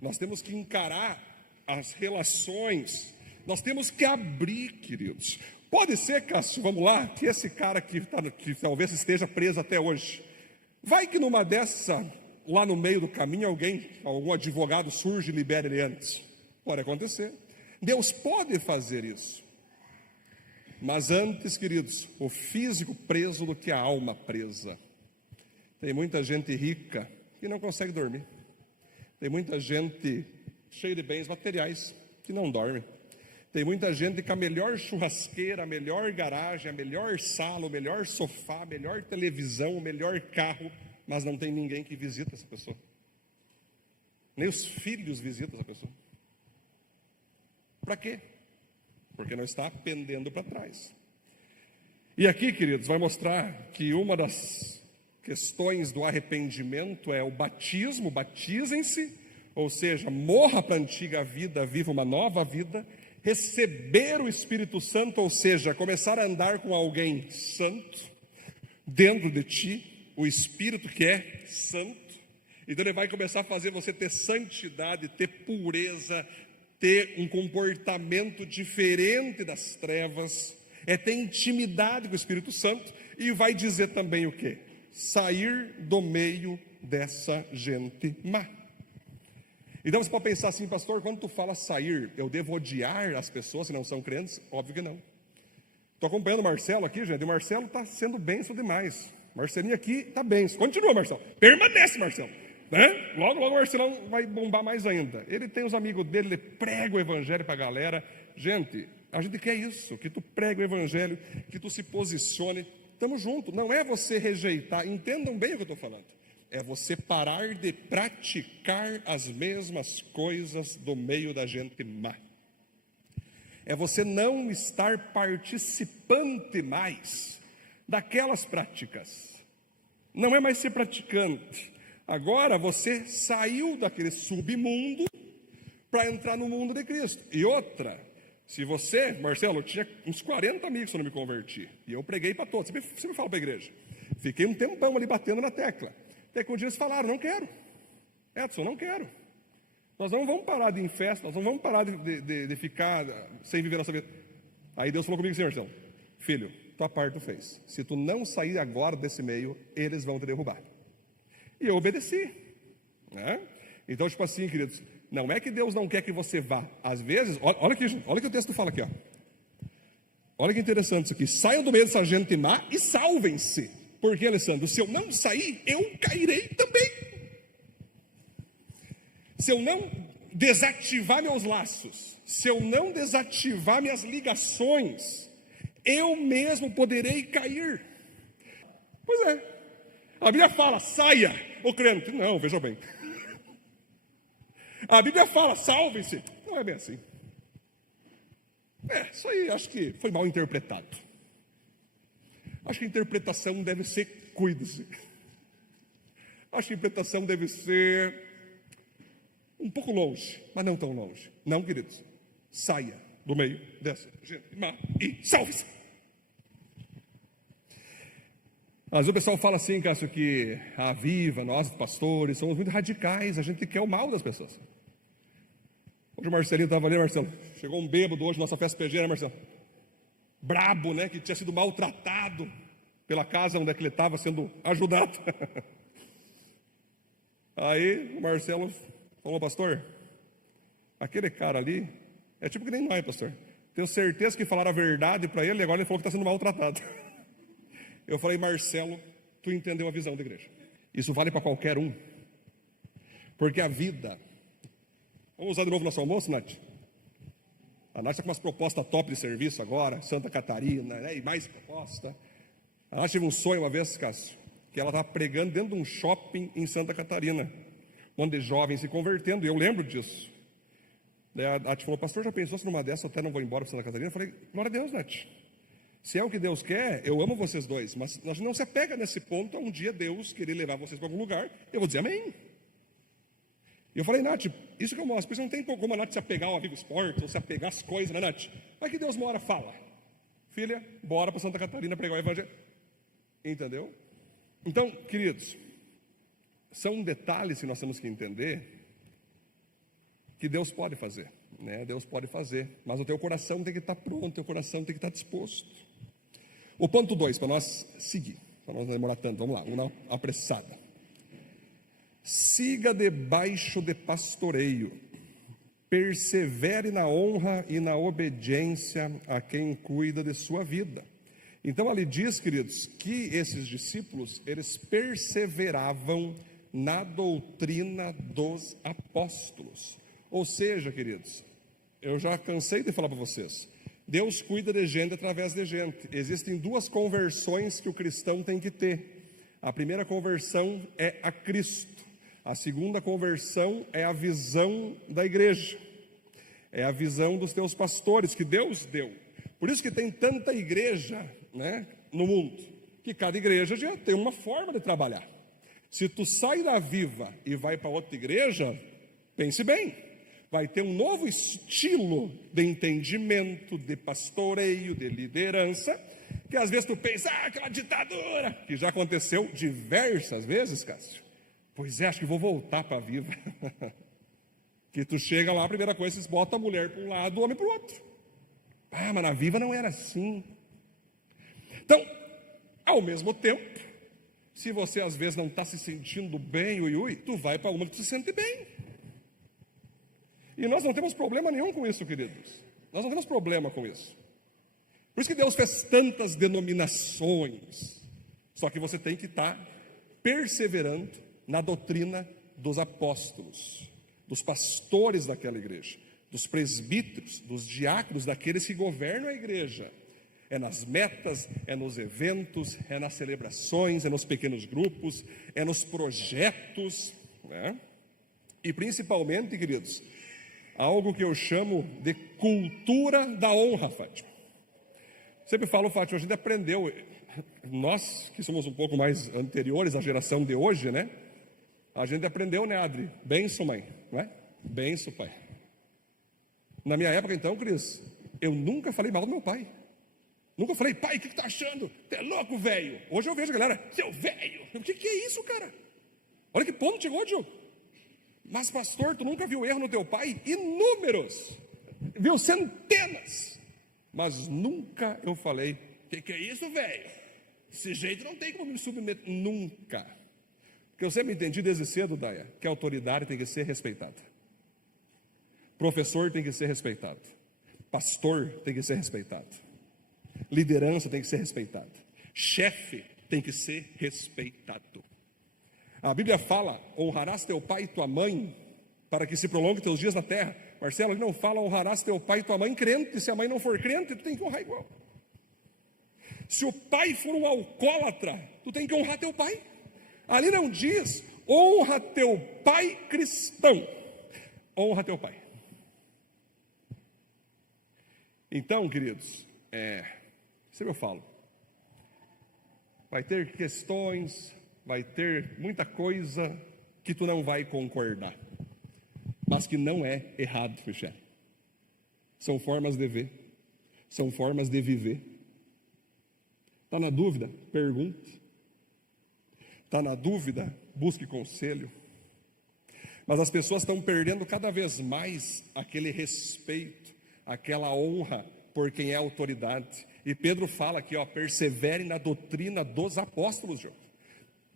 Nós temos que encarar as relações. Nós temos que abrir, queridos. Pode ser, Cássio, vamos lá, que esse cara que talvez esteja preso até hoje. Vai que numa dessa, lá no meio do caminho, algum advogado surge e libera ele antes. Pode acontecer. Deus pode fazer isso. Mas antes, queridos, o físico preso do que a alma presa. Tem muita gente rica que não consegue dormir. Tem muita gente cheia de bens materiais que não dorme. Tem muita gente com a melhor churrasqueira, a melhor garagem, a melhor sala, o melhor sofá, a melhor televisão, o melhor carro, mas não tem ninguém que visita essa pessoa. Nem os filhos visitam essa pessoa. Para quê? Porque não está pendendo para trás. E aqui, queridos, vai mostrar que uma das questões do arrependimento é o batismo, batizem-se, ou seja, morra para a antiga vida, viva uma nova vida, receber o Espírito Santo, ou seja, começar a andar com alguém santo dentro de ti, o Espírito que é santo. Então ele vai começar a fazer você ter santidade, ter pureza, ter um comportamento diferente das trevas, ter intimidade com o Espírito Santo, e vai dizer também o quê? Sair do meio dessa gente má. Então você pode pensar assim, pastor, quando tu fala sair, eu devo odiar as pessoas que não são crentes? Óbvio que não. Estou acompanhando o Marcelo aqui, gente, e o Marcelo está sendo bênção demais. Marcelinho aqui está bênção. Continua, Marcelo. Permanece, Marcelo. Né? Logo, logo o Marcelão vai bombar mais ainda. Ele tem os amigos dele, ele prega o evangelho para a galera. Gente, a gente quer isso, que tu pregue o evangelho, que tu se posicione. Estamos juntos. Não é você rejeitar, entendam bem o que eu estou falando. É você parar de praticar as mesmas coisas do meio da gente má. É você não estar participante mais daquelas práticas. Não é mais ser praticante. Agora você saiu daquele submundo para entrar no mundo de Cristo. E outra, se você, Marcelo, eu tinha uns 40 amigos quando eu me converti. E eu preguei para todos. Você me fala para a igreja. Fiquei um tempão ali batendo na tecla. Até que um dia eles falaram, não quero. Edson, não quero. Nós não vamos parar de ir em festa, nós não vamos parar de ficar sem viver nossa vida. Aí Deus falou comigo assim, Marcelo, filho, tua parte tu fez. Se tu não sair agora desse meio, eles vão te derrubar. E eu obedeci, né? Então, tipo assim, queridos, não é que Deus não quer que você vá. Às vezes, olha aqui, gente, olha o que o texto fala aqui, ó. Olha que interessante isso aqui. Saiam do meio dessa gente má e salvem-se. Por que, Alessandro? Se eu não sair, eu cairei também. Se eu não desativar meus laços, se eu não desativar minhas ligações, eu mesmo poderei cair. Pois é. A Bíblia fala, saia, o crente. Não, veja bem. A Bíblia fala, salve-se. Não é bem assim. Isso aí acho que foi mal interpretado. Acho que a interpretação deve ser, cuide-se. Acho que a interpretação deve ser um pouco longe, mas não tão longe. Não, queridos. Saia do meio dessa gente má e salve-se. Às vezes o pessoal fala assim, Cássio, que a Viva, nós pastores, somos muito radicais, a gente quer o mal das pessoas. Hoje o Marcelinho estava ali, Marcelo, chegou um bêbado hoje, nossa festa PG, né, Marcelo? Brabo, né, que tinha sido maltratado pela casa onde é que ele estava sendo ajudado. Aí o Marcelo falou, pastor, aquele cara ali é tipo que nem nós, pastor. Tenho certeza que falaram a verdade para ele e agora ele falou que está sendo maltratado. Eu falei, Marcelo, tu entendeu a visão da igreja. Isso vale para qualquer um. Porque a vida... Vamos usar de novo nosso almoço, Nath? A Nath está com umas propostas top de serviço agora, Santa Catarina, né? E mais proposta. A Nath teve um sonho uma vez, Cássio, que ela estava pregando dentro de um shopping em Santa Catarina, onde jovens se convertendo, e eu lembro disso. Daí a Nath falou, pastor, já pensou se numa dessa eu até não vou embora para Santa Catarina? Eu falei, glória a Deus, Nath. Se é o que Deus quer, eu amo vocês dois, mas nós não se apega nesse ponto a um dia Deus querer levar vocês para algum lugar, eu vou dizer amém. E eu falei, Nath, isso que eu mostro, por isso não tem como a Nath se apegar ao Vivo Esporte, ou se apegar às coisas, né, Nath? Vai que Deus uma hora fala, filha, bora para Santa Catarina pregar o evangelho. Entendeu? Então, queridos, são detalhes que nós temos que entender que Deus pode fazer, né? Deus pode fazer, mas o teu coração tem que estar pronto, o teu coração tem que estar disposto. O ponto 2, para nós seguir, para nós não demorar tanto, vamos lá, uma apressada. Siga debaixo de pastoreio, persevere na honra e na obediência a quem cuida de sua vida. Então ali diz, queridos, que esses discípulos, eles perseveravam na doutrina dos apóstolos. Ou seja, queridos, eu já cansei de falar para vocês, Deus cuida de gente através de gente. Existem duas conversões que o cristão tem que ter. A primeira conversão é a Cristo. A segunda conversão é a visão da igreja. É a visão dos teus pastores que Deus deu. Por isso que tem tanta igreja, né, no mundo, que cada igreja já tem uma forma de trabalhar. Se tu sai da Viva e vai para outra igreja, pense bem, vai ter um novo estilo de entendimento, de pastoreio, de liderança, Que às vezes tu pensa, aquela ditadura, que já aconteceu diversas vezes, Cássio. Pois é, acho que vou voltar para a Viva. Que tu chega lá, a primeira coisa, vocês botam a mulher para um lado, o homem para o outro. Mas na Viva não era assim. Então, ao mesmo tempo, se você às vezes não está se sentindo bem, tu vai para uma que tu se sente bem. E nós não temos problema nenhum com isso, queridos. Nós não temos problema com isso. Por isso que Deus fez tantas denominações. Só que você tem que estar perseverando na doutrina dos apóstolos, dos pastores daquela igreja, dos presbíteros, dos diáconos, daqueles que governam a igreja. É nas metas, é nos eventos, é nas celebrações, é nos pequenos grupos, é nos projetos, né? E principalmente, queridos, algo que eu chamo de cultura da honra, Fátima. Sempre falo, Fátima, a gente aprendeu, nós que somos um pouco mais anteriores à geração de hoje, né? A gente aprendeu, né, Adri? Benção, mãe, não é? Benção, pai. Na minha época, então, Cris, eu nunca falei mal do meu pai. Nunca falei, pai, o que tá achando? Você é louco, velho? Hoje eu vejo a galera, seu velho. O que é isso, cara? Olha que ponto chegou, Diogo. Mas, pastor, tu nunca viu erro no teu pai? Inúmeros. Viu centenas. Mas nunca eu falei, o que é isso, velho? Desse jeito não tem como me submeter. Nunca. Porque eu sempre entendi desde cedo, Daia, que a autoridade tem que ser respeitada. Professor tem que ser respeitado. Pastor tem que ser respeitado. Liderança tem que ser respeitada. Chefe tem que ser respeitado. A Bíblia fala, honrarás teu pai e tua mãe, para que se prolongue teus dias na terra. Marcelo, ele não fala, honrarás teu pai e tua mãe crente. Se a mãe não for crente, tu tem que honrar igual. Se o pai for um alcoólatra, tu tem que honrar teu pai. Ali não diz, honra teu pai cristão. Honra teu pai. Então, queridos, sempre eu falo, vai ter questões, vai ter muita coisa que tu não vai concordar, mas que não é errado, Michele. São formas de ver, são formas de viver. Está na dúvida? Pergunte. Está na dúvida? Busque conselho. Mas as pessoas estão perdendo cada vez mais aquele respeito, aquela honra por quem é autoridade. E Pedro fala aqui, persevere na doutrina dos apóstolos, João.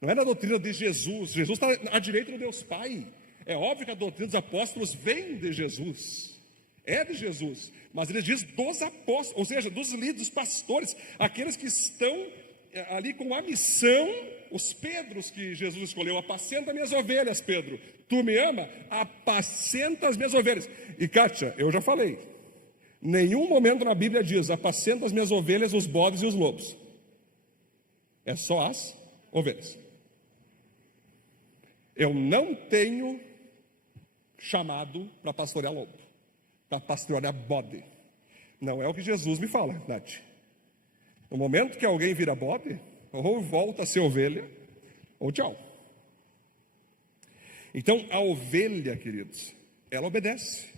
Não é na doutrina de Jesus. Jesus está à direita do Deus Pai. É óbvio que a doutrina dos apóstolos vem de Jesus. É de Jesus. Mas ele diz dos apóstolos, ou seja, dos líderes, dos pastores, aqueles que estão ali com a missão, os Pedros que Jesus escolheu. Apacenta minhas ovelhas, Pedro. Tu me ama? Apacenta as minhas ovelhas. E Kátia, eu já falei, nenhum momento na Bíblia diz, apacenta as minhas ovelhas, os bodes e os lobos. É só as ovelhas. Eu não tenho chamado para pastorear lobo, para pastorear bode. Não é o que Jesus me fala, Nath. No momento que alguém vira bode, ou volta a ser ovelha, ou tchau. Então, a ovelha, queridos, ela obedece.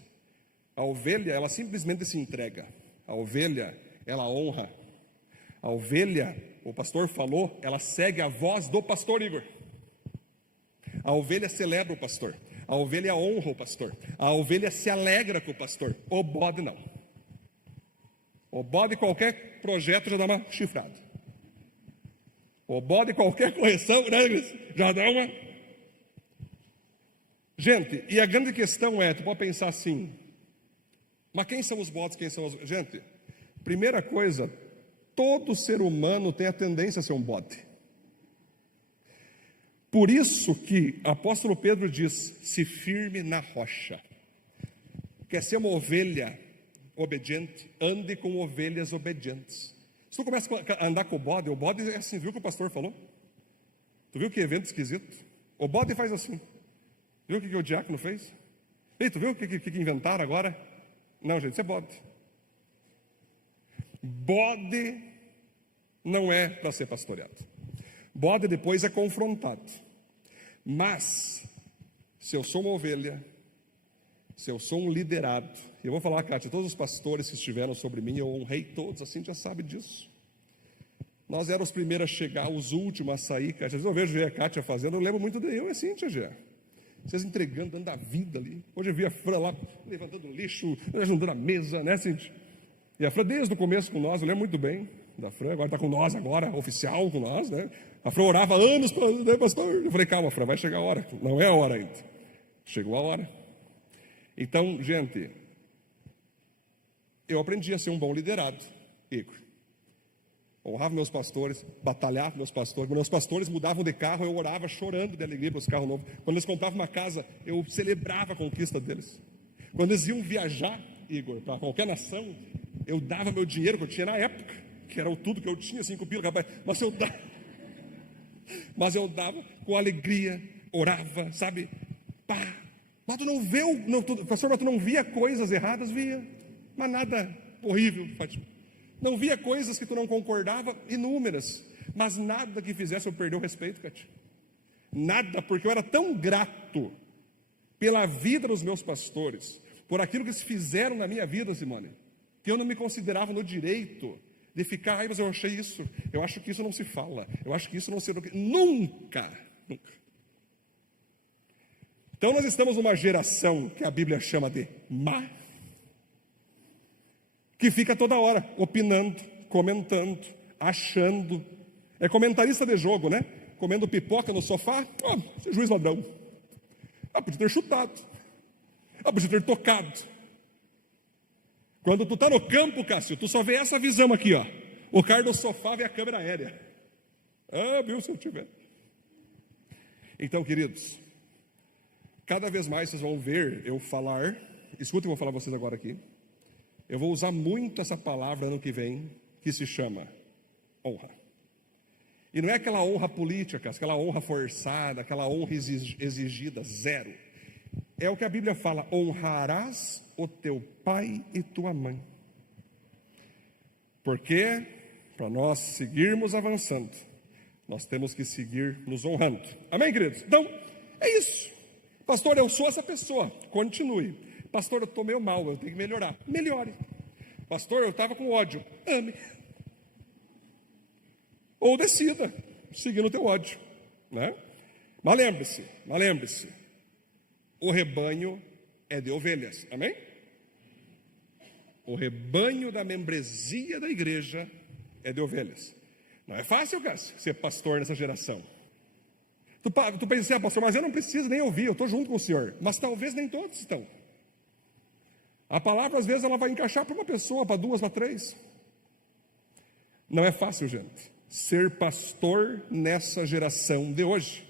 A ovelha, ela simplesmente se entrega. A ovelha, ela honra. A ovelha, o pastor falou, ela segue a voz do pastor Igor. A ovelha celebra o pastor. A ovelha honra o pastor. A ovelha se alegra com o pastor. O bode não. O bode, qualquer projeto já dá uma chifrada. O bode, qualquer correção, né, já dá uma... Gente, e a grande questão tu pode pensar assim, mas quem são os bodes, quem são os... Gente, primeira coisa, todo ser humano tem a tendência a ser um bode. Por isso que o apóstolo Pedro diz, se firme na rocha. Quer ser uma ovelha obediente? Ande com ovelhas obedientes. Se tu começa a andar com o bode é assim, viu o que o pastor falou? Tu viu que evento esquisito? O bode faz assim. Viu o que o diácono fez? Ei, tu viu o que inventaram agora? Não, gente, isso é bode. Bode não é para ser pastoreado. Bode depois é confrontado. Mas, se eu sou uma ovelha, se eu sou um liderado, eu vou falar, Cátia, todos os pastores que estiveram sobre mim, eu honrei todos, assim já sabe disso. Nós éramos os primeiros a chegar, os últimos a sair. Às vezes eu vejo a Kátia fazendo, eu lembro muito de eu e assim, tia Gê. Vocês entregando, dando a vida ali. Hoje eu vi a Fran lá, levantando lixo, ajudando a mesa, né, Cintia? E a Fran desde o começo com nós, eu lembro muito bem da Fran, agora está com nós agora, oficial com nós, né? A Fran orava há anos, né, pastor? Eu falei, calma, Fran, vai chegar a hora. Não é a hora ainda. Chegou a hora. Então, gente, eu aprendi a ser um bom liderado, Igor. Honrava meus pastores, batalhava meus pastores. Quando meus pastores mudavam de carro, eu orava chorando de alegria para os carros novos. Quando eles compravam uma casa, eu celebrava a conquista deles. Quando eles iam viajar, Igor, para qualquer nação, eu dava meu dinheiro que eu tinha na época, que era o tudo que eu tinha, 5 pila, rapaz. Mas eu dava com alegria, orava, sabe? Pá. Mas tu não vê, pastor, mas tu não via coisas erradas? Via, mas nada horrível, Fátima. Não via coisas que tu não concordava, inúmeras, mas nada que fizesse eu perder o respeito, Cátia. Nada, porque eu era tão grato pela vida dos meus pastores, por aquilo que eles fizeram na minha vida, Simone, que eu não me considerava no direito de ficar, ai, mas eu achei isso, eu acho que isso não se fala, eu acho que isso não se... Nunca. Então nós estamos numa geração que a Bíblia chama de má, que fica toda hora opinando, comentando, achando. É comentarista de jogo, né? Comendo pipoca no sofá. Esse juiz ladrão. Podia ter chutado. Podia ter tocado. Quando tu está no campo, Cássio, tu só vê essa visão aqui, ó. O cara do sofá vê a câmera aérea. Viu, se eu tiver. Então, queridos, cada vez mais vocês vão ver eu falar. Escuta o que eu vou falar a vocês agora aqui. Eu vou usar muito essa palavra ano que vem, que se chama honra. E não é aquela honra política, aquela honra forçada, aquela honra exigida, zero. É o que a Bíblia fala: honrarás o teu pai e tua mãe. Porque, para nós seguirmos avançando, nós temos que seguir nos honrando. Amém, queridos? Então, é isso. Pastor, eu sou essa pessoa. Continue. Pastor, eu estou meio mal, eu tenho que melhorar. Melhore. Pastor, eu estava com ódio. Ame. Ou decida, seguindo o teu ódio, né? Mas lembre-se, o rebanho é de ovelhas, amém? O rebanho da membresia da igreja é de ovelhas. Não é fácil, Cássio, ser pastor nessa geração. Tu pensa assim, pastor, mas eu não preciso nem ouvir, eu estou junto com o senhor. Mas talvez nem todos estão. A palavra, às vezes, ela vai encaixar para uma pessoa, para duas, para três. Não é fácil, gente, ser pastor nessa geração de hoje,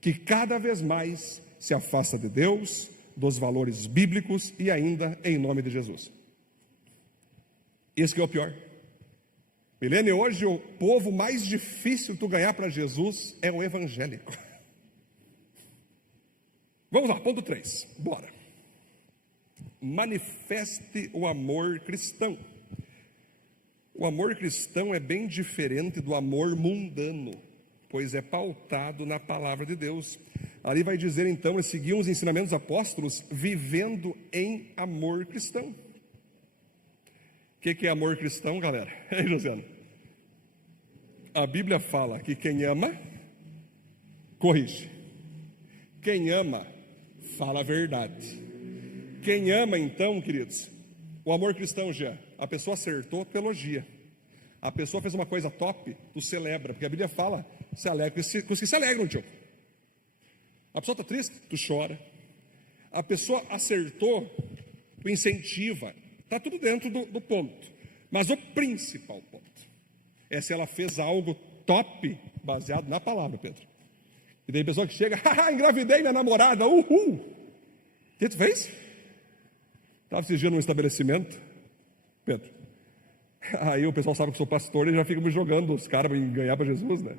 que cada vez mais se afasta de Deus, dos valores bíblicos e ainda em nome de Jesus. Esse que é o pior. Milene, hoje o povo mais difícil tu ganhar para Jesus é o evangélico. Vamos lá, ponto 3, bora. Manifeste o amor cristão. O amor cristão é bem diferente do amor mundano, pois é pautado na palavra de Deus. Ali vai dizer então, eles seguiam os ensinamentos dos apóstolos, vivendo em amor cristão. O que é amor cristão, galera? Ei, Josiano? A Bíblia fala que quem ama, corrige. Quem ama, fala a verdade. Quem ama, então, queridos, o amor cristão já, a pessoa acertou, tu elogia. A pessoa fez uma coisa top, tu celebra, porque a Bíblia fala, se alegra com os que se alegram, tio. A pessoa está triste, tu chora. A pessoa acertou, tu incentiva. Está tudo dentro do ponto. Mas o principal ponto é se ela fez algo top, baseado na palavra, Pedro. E daí a pessoa que chega, engravidei minha namorada, uhul. O que tu fez? Estava esse dia num estabelecimento, Pedro. Aí o pessoal sabe que eu sou pastor e já fica me jogando os caras para ganhar para Jesus, né?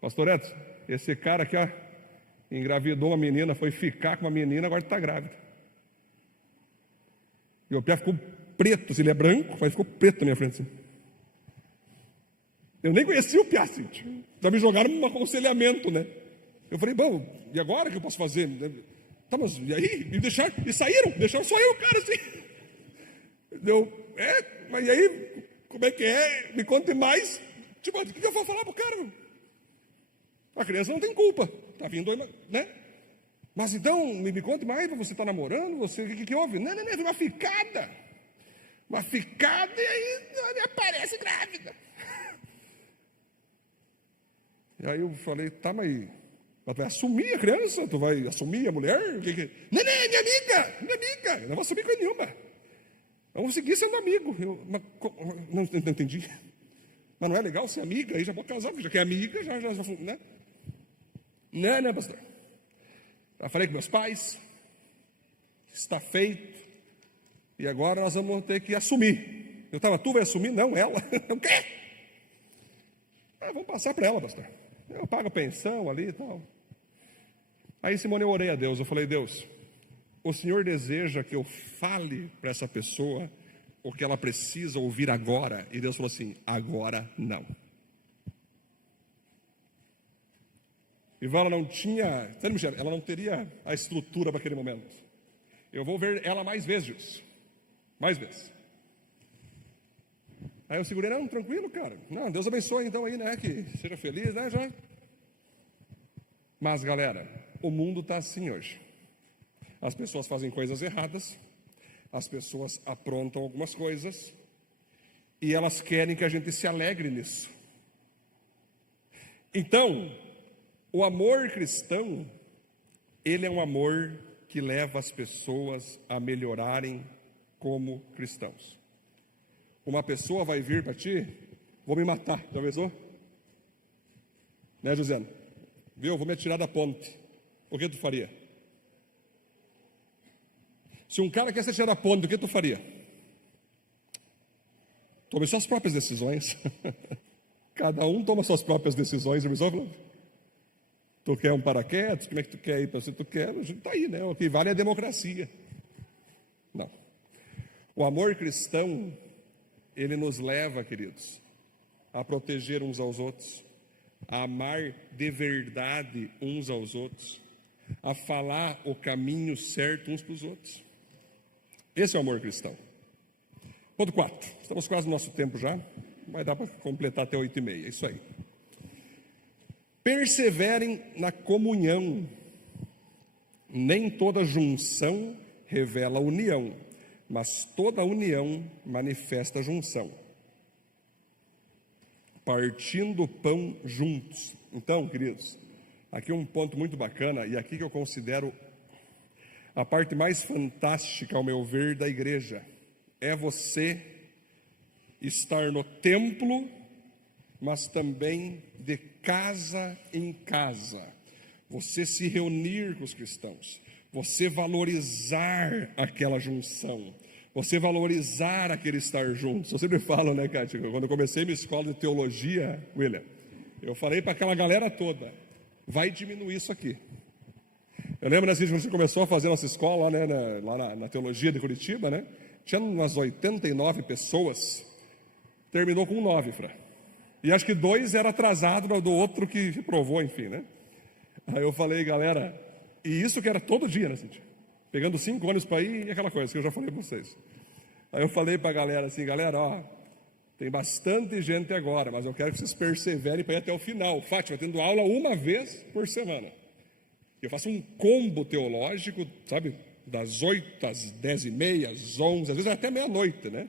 Pastor Edson, esse cara aqui, ó, engravidou uma menina, foi ficar com uma menina, agora está grávida. E o pé ficou preto, se ele é branco, mas ficou preto na minha frente. Assim. Eu nem conhecia o Piá, já me jogaram num aconselhamento, né? Eu falei, bom, e agora o que eu posso fazer? Tá, mas e aí? Deixaram só eu, cara, assim. Mas e aí, como é que é? Me conte mais. Tipo, o que eu vou falar pro cara? A criança não tem culpa, tá vindo, né? Mas então, me conte mais, você está namorando, o que houve? Não, uma ficada. Uma ficada e aí aparece grávida. E aí eu falei, tá, mas tu vai assumir a criança? Tu vai assumir a mulher? Não, minha amiga, eu não vou assumir coisa nenhuma. Eu vou seguir sendo amigo. Não entendi. Mas não é legal ser amiga? Aí já vou casar, já que é amiga, já né? Não, pastor. Já falei com meus pais, está feito, e agora nós vamos ter que assumir. Eu estava, tu vai assumir? Não, ela. O quê? Vamos passar para ela, pastor. Eu pago a pensão ali e tal. Aí, Simone, eu orei a Deus, eu falei, Deus, o Senhor deseja que eu fale para essa pessoa o que ela precisa ouvir agora? E Deus falou assim, agora não. Ivan, ela não tinha, sabe, Michele, ela não teria a estrutura para aquele momento. Eu vou ver ela mais vezes. Mais vezes. Aí eu segurei, não, tranquilo, cara. Não, Deus abençoe então aí, né? Que seja feliz, né? Já. Mas, galera, o mundo está assim hoje. As pessoas fazem coisas erradas, as pessoas aprontam algumas coisas, e elas querem que a gente se alegre nisso. Então, o amor cristão, ele é um amor que leva as pessoas a melhorarem como cristãos. Uma pessoa vai vir para ti, vou me matar, já pensou? Né, Josiane? Viu, vou me atirar da ponte. O que tu faria? Se um cara quer se atirar da ponte, o que tu faria? Tome suas próprias decisões. Cada um toma suas próprias decisões, já pensou? Tu quer um paraquedas? Como é que tu quer ir para você? Tu quer? A gente está aí, né? O que vale é a democracia. Não. O amor cristão, ele nos leva, queridos, a proteger uns aos outros, a amar de verdade uns aos outros, a falar o caminho certo uns para os outros. Esse é o amor cristão. Ponto 4. Estamos quase no nosso tempo já. Vai dar para completar até 8h30. É isso aí. Perseverem na comunhão. Nem toda junção revela união, mas toda união manifesta junção. Partindo o pão juntos. Então, queridos, aqui um ponto muito bacana, e aqui que eu considero a parte mais fantástica, ao meu ver, da igreja, é você estar no templo, mas também de casa em casa, você se reunir com os cristãos, você valorizar aquela junção, você valorizar aquele estar juntos. Eu sempre falo, né, Cátia, quando eu comecei minha escola de teologia, William, eu falei para aquela galera toda, vai diminuir isso aqui. Eu lembro, né, quando você começou a fazer nossa escola lá na teologia de Curitiba, né, tinha umas 89 pessoas, terminou com 9, Fra. E acho que 2 era atrasado do outro que reprovou, enfim, né? Aí eu falei, galera, e isso que era todo dia, né, Cintia? Pegando 5 ônibus para ir e aquela coisa que eu já falei para vocês. Aí eu falei para a galera assim, galera, ó, tem bastante gente agora, mas eu quero que vocês perseverem para ir até o final. Fátima, tendo aula uma vez por semana. Eu faço um combo teológico, sabe? Das 8 às 10h30, às 11, às vezes até meia-noite, né?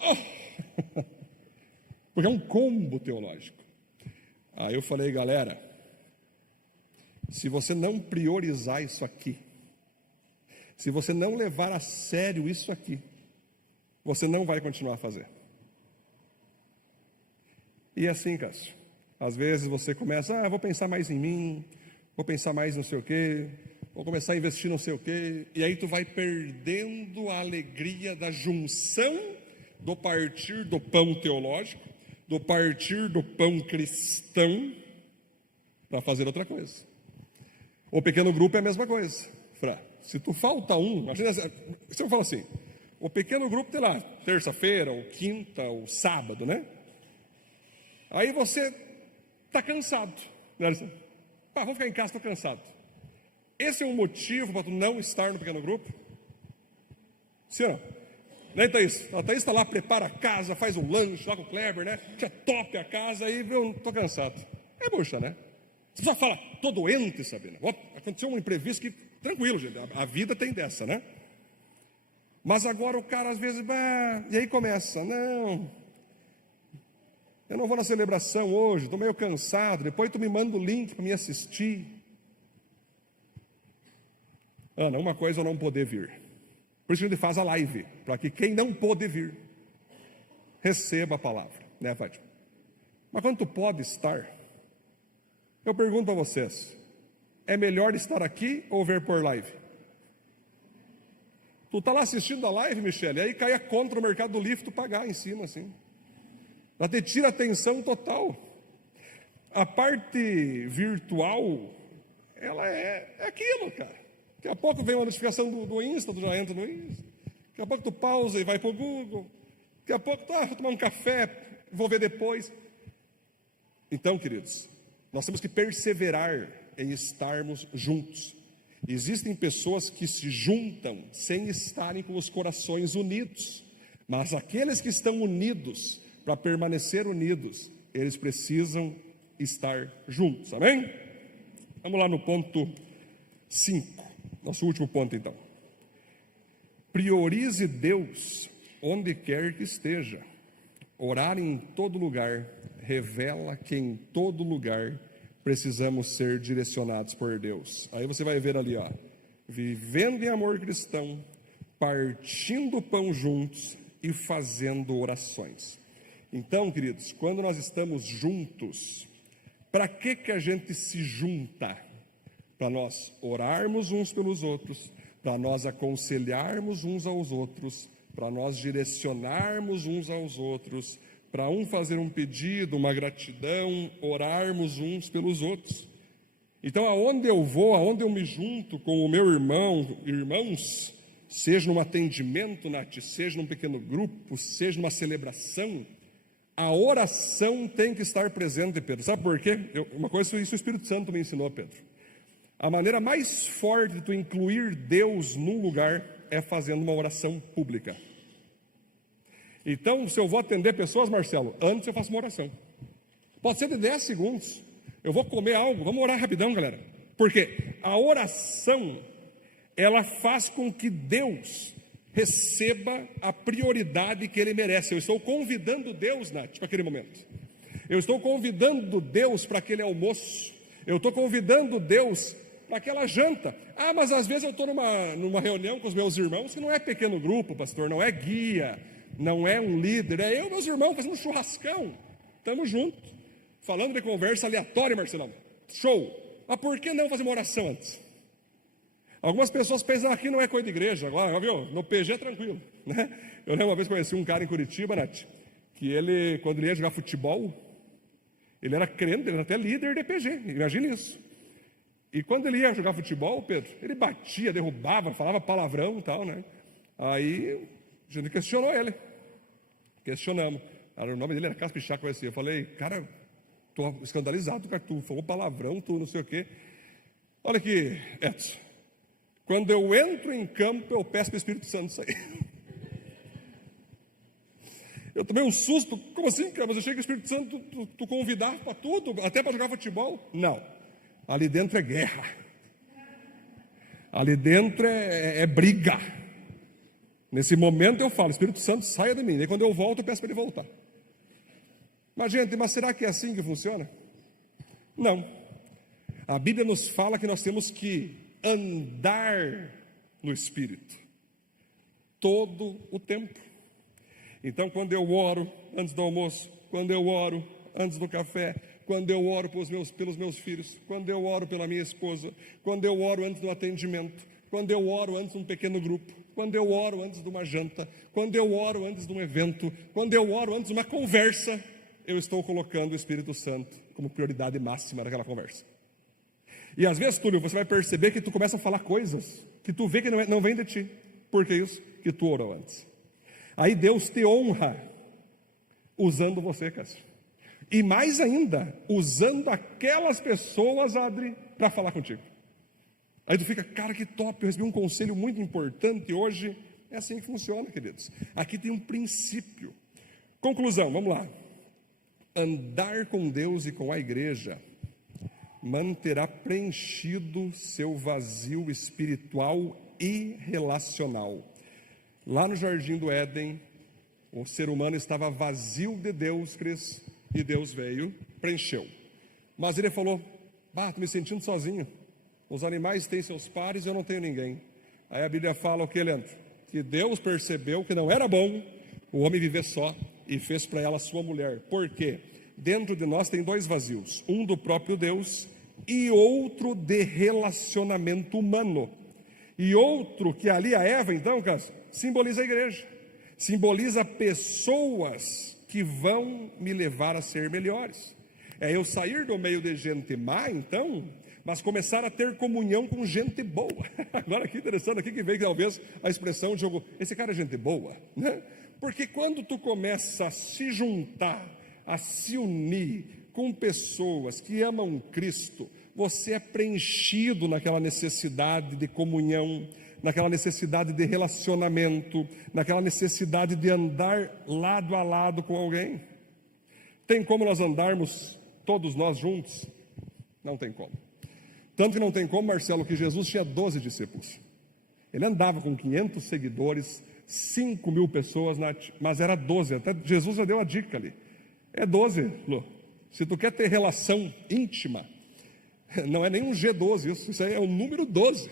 Oh! Porque é um combo teológico. Aí eu falei, galera, se você não priorizar isso aqui, se você não levar a sério isso aqui, você não vai continuar a fazer. E assim, Cássio, às vezes você começa, vou pensar mais em mim, vou pensar mais não sei o quê, vou começar a investir não sei o quê, e aí tu vai perdendo a alegria da junção do partir do pão teológico, do partir do pão cristão, para fazer outra coisa. O pequeno grupo é a mesma coisa. Fra, se tu falta um, imagina, se eu falo assim, o pequeno grupo tem lá, terça-feira, ou quinta, ou sábado, né? Aí você está cansado, né? Vou ficar em casa, estou cansado. Esse é um motivo para tu não estar no pequeno grupo? Sim ou não? Né, Thaís? A Thaís está lá, prepara a casa, faz um lanche lá com o Kleber, né? Já top a casa, aí eu estou cansado. É bucha, né? Você só fala, estou doente, Sabina. Aconteceu um imprevisto que, tranquilo, gente, a vida tem dessa, né? Mas agora o cara às vezes, e aí começa, não, eu não vou na celebração hoje, estou meio cansado, depois tu me manda o link para me assistir. Ana, uma coisa é não poder vir. Por isso a gente faz a live, para que quem não pôde vir, receba a palavra, né, Fátima? Mas quando tu pode estar, eu pergunto a vocês, é melhor estar aqui ou ver por live? Tu está lá assistindo a live, Michele, aí cai a contra o Mercado do Livre, tu pagar em cima, assim. Ela te tira a atenção total. A parte virtual, ela é aquilo, cara. Daqui a pouco vem uma notificação do Insta, tu já entra no Insta. Daqui a pouco tu pausa e vai para o Google. Daqui a pouco, vou tomar um café, vou ver depois. Então, queridos, nós temos que perseverar em estarmos juntos. Existem pessoas que se juntam sem estarem com os corações unidos. Mas aqueles que estão unidos, para permanecer unidos, eles precisam estar juntos. Amém? Vamos lá no ponto 5. Nosso último ponto, então. Priorize Deus onde quer que esteja. Orar em todo lugar revela que em todo lugar precisamos ser direcionados por Deus. Aí você vai ver ali, vivendo em amor cristão, partindo o pão juntos e fazendo orações. Então, queridos, quando nós estamos juntos, para que a gente se junta? Para nós orarmos uns pelos outros, para nós aconselharmos uns aos outros, para nós direcionarmos uns aos outros, para um fazer um pedido, uma gratidão, orarmos uns pelos outros. Então, aonde eu vou, aonde eu me junto com o meu irmãos, seja num atendimento, Nath, seja num pequeno grupo, seja numa celebração, a oração tem que estar presente, Pedro. Sabe por quê? Uma coisa, isso o Espírito Santo me ensinou, Pedro. A maneira mais forte de tu incluir Deus num lugar é fazendo uma oração pública. Então, se eu vou atender pessoas, Marcelo, antes eu faço uma oração. Pode ser de 10 segundos. Eu vou comer algo, vamos orar rapidão, galera. Porque a oração, ela faz com que Deus receba a prioridade que Ele merece. Eu estou convidando Deus, Nath, para aquele momento. Eu estou convidando Deus para aquele almoço. Eu estou convidando Deus para aquela janta. Mas às vezes eu estou numa reunião com os meus irmãos, que não é pequeno grupo, pastor, não é guia, não é um líder, é eu e meus irmãos fazendo um churrascão. Estamos juntos, falando de conversa aleatória, Marcelão. Show. Mas por que não fazer uma oração antes? Algumas pessoas pensam, aqui não é coisa de igreja, agora, viu? No PG é tranquilo, né? Eu lembro uma vez conheci um cara em Curitiba, Nath, que ele, quando ele ia jogar futebol, ele era crente, ele era até líder de PG, imagine isso. E quando ele ia jogar futebol, Pedro, ele batia, derrubava, falava palavrão e tal, né? Aí a gente questionou ele. Questionamos. O nome dele era Cássio Pichá, conheci. Eu falei, cara, estou escandalizado, cara, tu falou palavrão, tu não sei o quê. Olha aqui, Edson, quando eu entro em campo, eu peço para o Espírito Santo sair. Eu tomei um susto, como assim, cara? Mas eu achei que o Espírito Santo tu convidava para tudo, até para jogar futebol. Não, ali dentro é guerra. Ali dentro é briga. Nesse momento eu falo, Espírito Santo, saia de mim. E quando eu volto, eu peço para ele voltar. Mas gente, será que é assim que funciona? Não. A Bíblia nos fala que nós temos que andar no Espírito todo o tempo. Então, quando eu oro antes do almoço, quando eu oro antes do café, quando eu oro pelos meus filhos, quando eu oro pela minha esposa, quando eu oro antes do atendimento, quando eu oro antes de um pequeno grupo, quando eu oro antes de uma janta, quando eu oro antes de um evento, quando eu oro antes de uma conversa, eu estou colocando o Espírito Santo como prioridade máxima daquela conversa. E às vezes, Túlio, você vai perceber que tu começa a falar coisas que tu vê que não vem de ti. Por que isso? Que tu orou antes. Aí Deus te honra usando você, Cássio. E mais ainda, usando aquelas pessoas, Adri, para falar contigo. Aí tu fica, cara, que top, eu recebi um conselho muito importante hoje É assim que funciona, queridos. Aqui tem um princípio. Conclusão, vamos lá. Andar com Deus e com a igreja manterá preenchido seu vazio espiritual e relacional. Lá no Jardim do Éden, o ser humano estava vazio de Deus, Cris, e Deus veio, preencheu. Mas ele falou: estou me sentindo sozinho. Os animais têm seus pares e eu não tenho ninguém. Aí a Bíblia fala o que, Leandro? Que Deus percebeu que não era bom o homem viver só e fez para ela sua mulher. Por quê? Dentro de nós tem dois vazios, um do próprio Deus e outro de relacionamento humano. E outro que ali a Eva, então, simboliza a igreja, simboliza pessoas que vão me levar a ser melhores. É eu sair do meio de gente má, então, mas começar a ter comunhão com gente boa. Agora que interessante, aqui que vem talvez a expressão de jogo, esse cara é gente boa, né? Porque quando tu começa a se juntar, a se unir com pessoas que amam Cristo, você é preenchido naquela necessidade de comunhão, naquela necessidade de relacionamento, naquela necessidade de andar lado a lado com alguém. Tem como nós andarmos todos nós juntos? Não tem como. Tanto que não tem como, Marcelo, que Jesus tinha 12 discípulos. Ele andava com 500 seguidores, 5.000 pessoas, mas era 12. Até Jesus já deu a dica ali. É 12, Lu. Se tu quer ter relação íntima, não é nem um G12 isso aí é o número 12.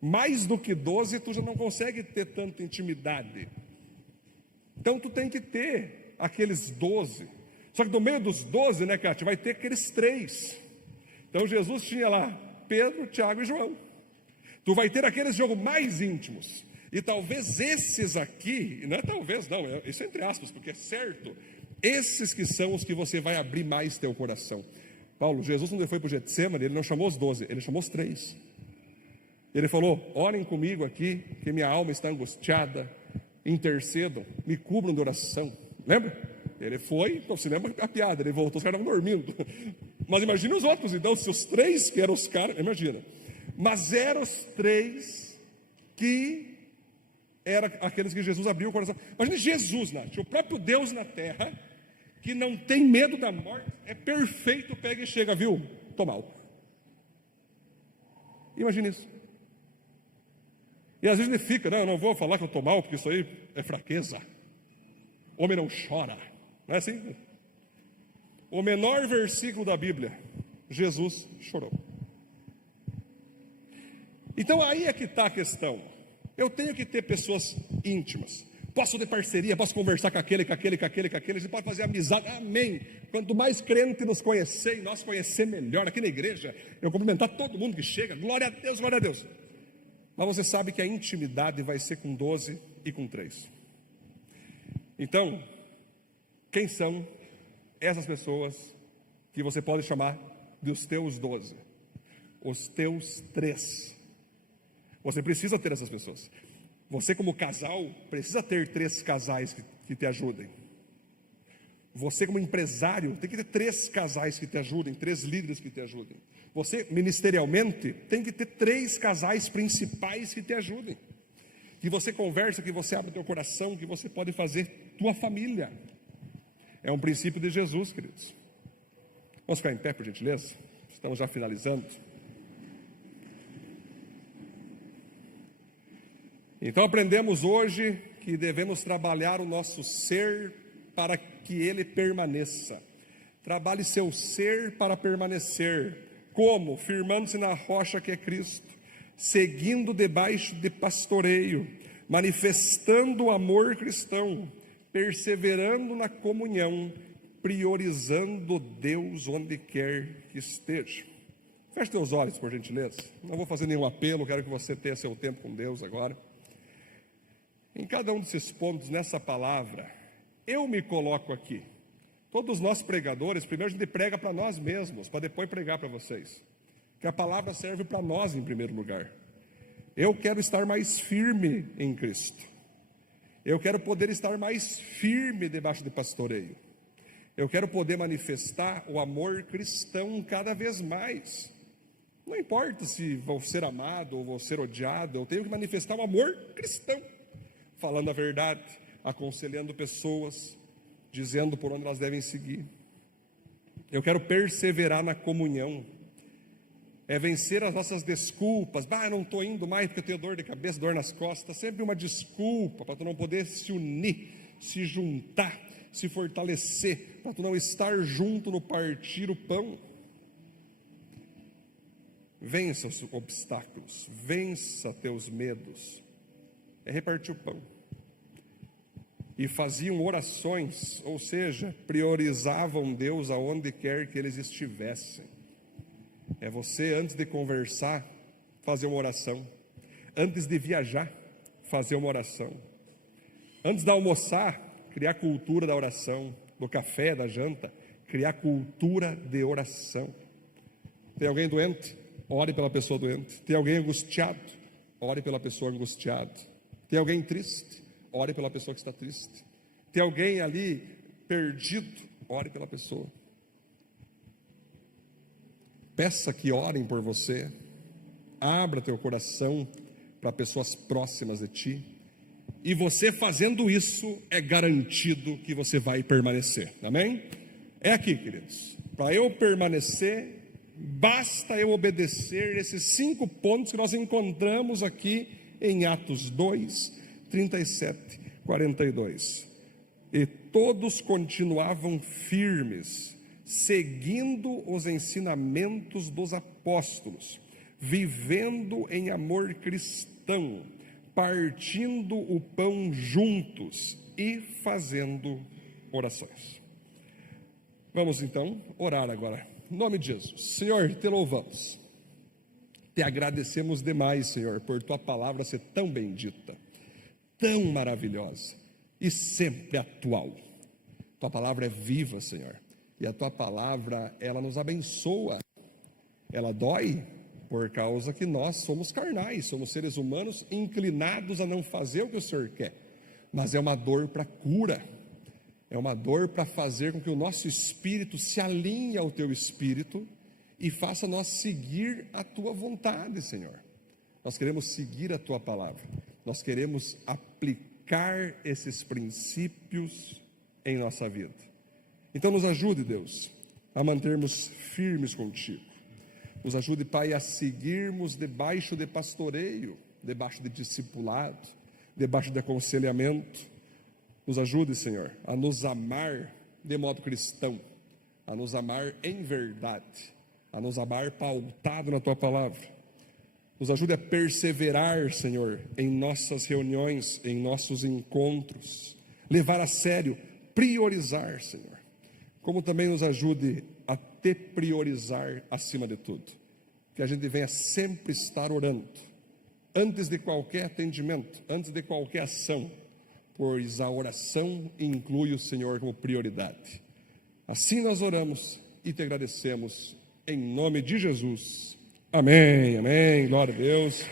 Mais do que 12, tu já não consegue ter tanta intimidade. Então tu tem que ter aqueles 12. Só que no meio dos 12, né, Cátia, vai ter aqueles 3. Então Jesus tinha lá Pedro, Tiago e João. Tu vai ter aqueles jogos mais íntimos. E talvez esses aqui, não é talvez não, isso é entre aspas, porque é certo. Esses que são os que você vai abrir mais teu coração. Paulo, Jesus não foi para o Getsemane, ele não chamou os 12, ele chamou os 3. Ele falou: orem comigo aqui, que minha alma está angustiada, intercedam, me cubram de oração. Lembra? Ele foi, então você lembra a piada, ele voltou, os caras estavam dormindo. Mas imagina os outros, então, se os 3 que eram os caras, imagina. Mas eram os 3 que eram aqueles que Jesus abriu o coração. Imagina Jesus, Nath, o próprio Deus na terra, que não tem medo da morte, é perfeito, pega e chega, viu? Tô mal. Imagina isso. E às vezes ele fica, não, eu não vou falar que eu estou mal, porque isso aí é fraqueza. Homem não chora. Não é assim? O menor versículo da Bíblia, Jesus chorou. Então aí é que está a questão. Eu tenho que ter pessoas íntimas. Posso ter parceria, posso conversar com aquele, você pode fazer amizade, amém. Quanto mais crente nos conhecer e nós conhecer melhor aqui na igreja, eu cumprimentar todo mundo que chega, glória a Deus, glória a Deus. Mas você sabe que a intimidade vai ser com 12 e com 3. Então, quem são essas pessoas que você pode chamar dos teus 12? Os teus 3. Você precisa ter essas pessoas. Você como casal precisa ter 3 casais que te ajudem. Você como empresário tem que ter 3 casais que te ajudem, 3 líderes que te ajudem. Você ministerialmente tem que ter 3 casais principais que te ajudem. Que você conversa, que você abre o teu coração, que você pode fazer tua família. É um princípio de Jesus, queridos. Vamos ficar em pé, por gentileza? Estamos já finalizando. Então aprendemos hoje que devemos trabalhar o nosso ser para que ele permaneça. Trabalhe seu ser para permanecer. Como? Firmando-se na rocha que é Cristo, seguindo debaixo de pastoreio, manifestando o amor cristão, perseverando na comunhão, priorizando Deus onde quer que esteja. Feche teus olhos, por gentileza. Não vou fazer nenhum apelo, quero que você tenha seu tempo com Deus agora. Em cada um desses pontos, nessa palavra, eu me coloco aqui. Todos nós pregadores, primeiro a gente prega para nós mesmos, para depois pregar para vocês. Que a palavra serve para nós em primeiro lugar. Eu quero estar mais firme em Cristo. Eu quero poder estar mais firme debaixo de pastoreio. Eu quero poder manifestar o amor cristão cada vez mais. Não importa se vou ser amado ou vou ser odiado, eu tenho que manifestar o amor cristão. falando a verdade, aconselhando pessoas, dizendo por onde elas devem seguir. Eu quero perseverar na comunhão, é vencer as nossas desculpas. Não estou indo mais porque eu tenho dor de cabeça, dor nas costas. Sempre uma desculpa para tu não poder se unir, se juntar, se fortalecer, para tu não estar junto no partir o pão. Vença os obstáculos, vença teus medos. É repartir o pão. E faziam orações, ou seja, priorizavam Deus aonde quer que eles estivessem. É você, antes de conversar, fazer uma oração. Antes de viajar, fazer uma oração. Antes de almoçar, criar cultura da oração. Do café, da janta, criar cultura de oração. Tem alguém doente? Ore pela pessoa doente. Tem alguém angustiado? Ore pela pessoa angustiada. Tem alguém triste? Ore pela pessoa que está triste. Tem alguém ali perdido? Ore pela pessoa. Peça que orem por você. Abra teu coração para pessoas próximas de ti. E você fazendo isso, é garantido que você vai permanecer. Amém? É aqui, queridos. Para eu permanecer, basta eu obedecer esses 5 pontos que nós encontramos aqui em Atos 2, 37, 42. E todos continuavam firmes, seguindo os ensinamentos dos apóstolos, vivendo em amor cristão, partindo o pão juntos e fazendo orações. Vamos então orar agora. Em nome de Jesus. Senhor, te louvamos. Te agradecemos demais, Senhor, por tua palavra ser tão bendita, tão maravilhosa e sempre atual. Tua palavra é viva, Senhor, e a tua palavra, ela nos abençoa. Ela dói por causa que nós somos carnais, somos seres humanos inclinados a não fazer o que o Senhor quer, mas é uma dor para cura, é uma dor para fazer com que o nosso espírito se alinhe ao teu espírito e faça nós seguir a tua vontade, Senhor. Nós queremos seguir a tua palavra, nós queremos aplicar esses princípios em nossa vida. Então nos ajude, Deus, a mantermos firmes contigo. Nos ajude, Pai, a seguirmos debaixo de pastoreio, debaixo de discipulado, debaixo de aconselhamento. Nos ajude, Senhor, a nos amar de modo cristão, a nos amar em verdade, a nos amar pautado na Tua palavra. Nos ajude a perseverar, Senhor, em nossas reuniões, em nossos encontros, levar a sério, priorizar, Senhor. Como também nos ajude a te priorizar acima de tudo. Que a gente venha sempre estar orando, antes de qualquer atendimento, antes de qualquer ação, pois a oração inclui o Senhor como prioridade. Assim nós oramos e te agradecemos, em nome de Jesus. Amém, amém, glória a Deus.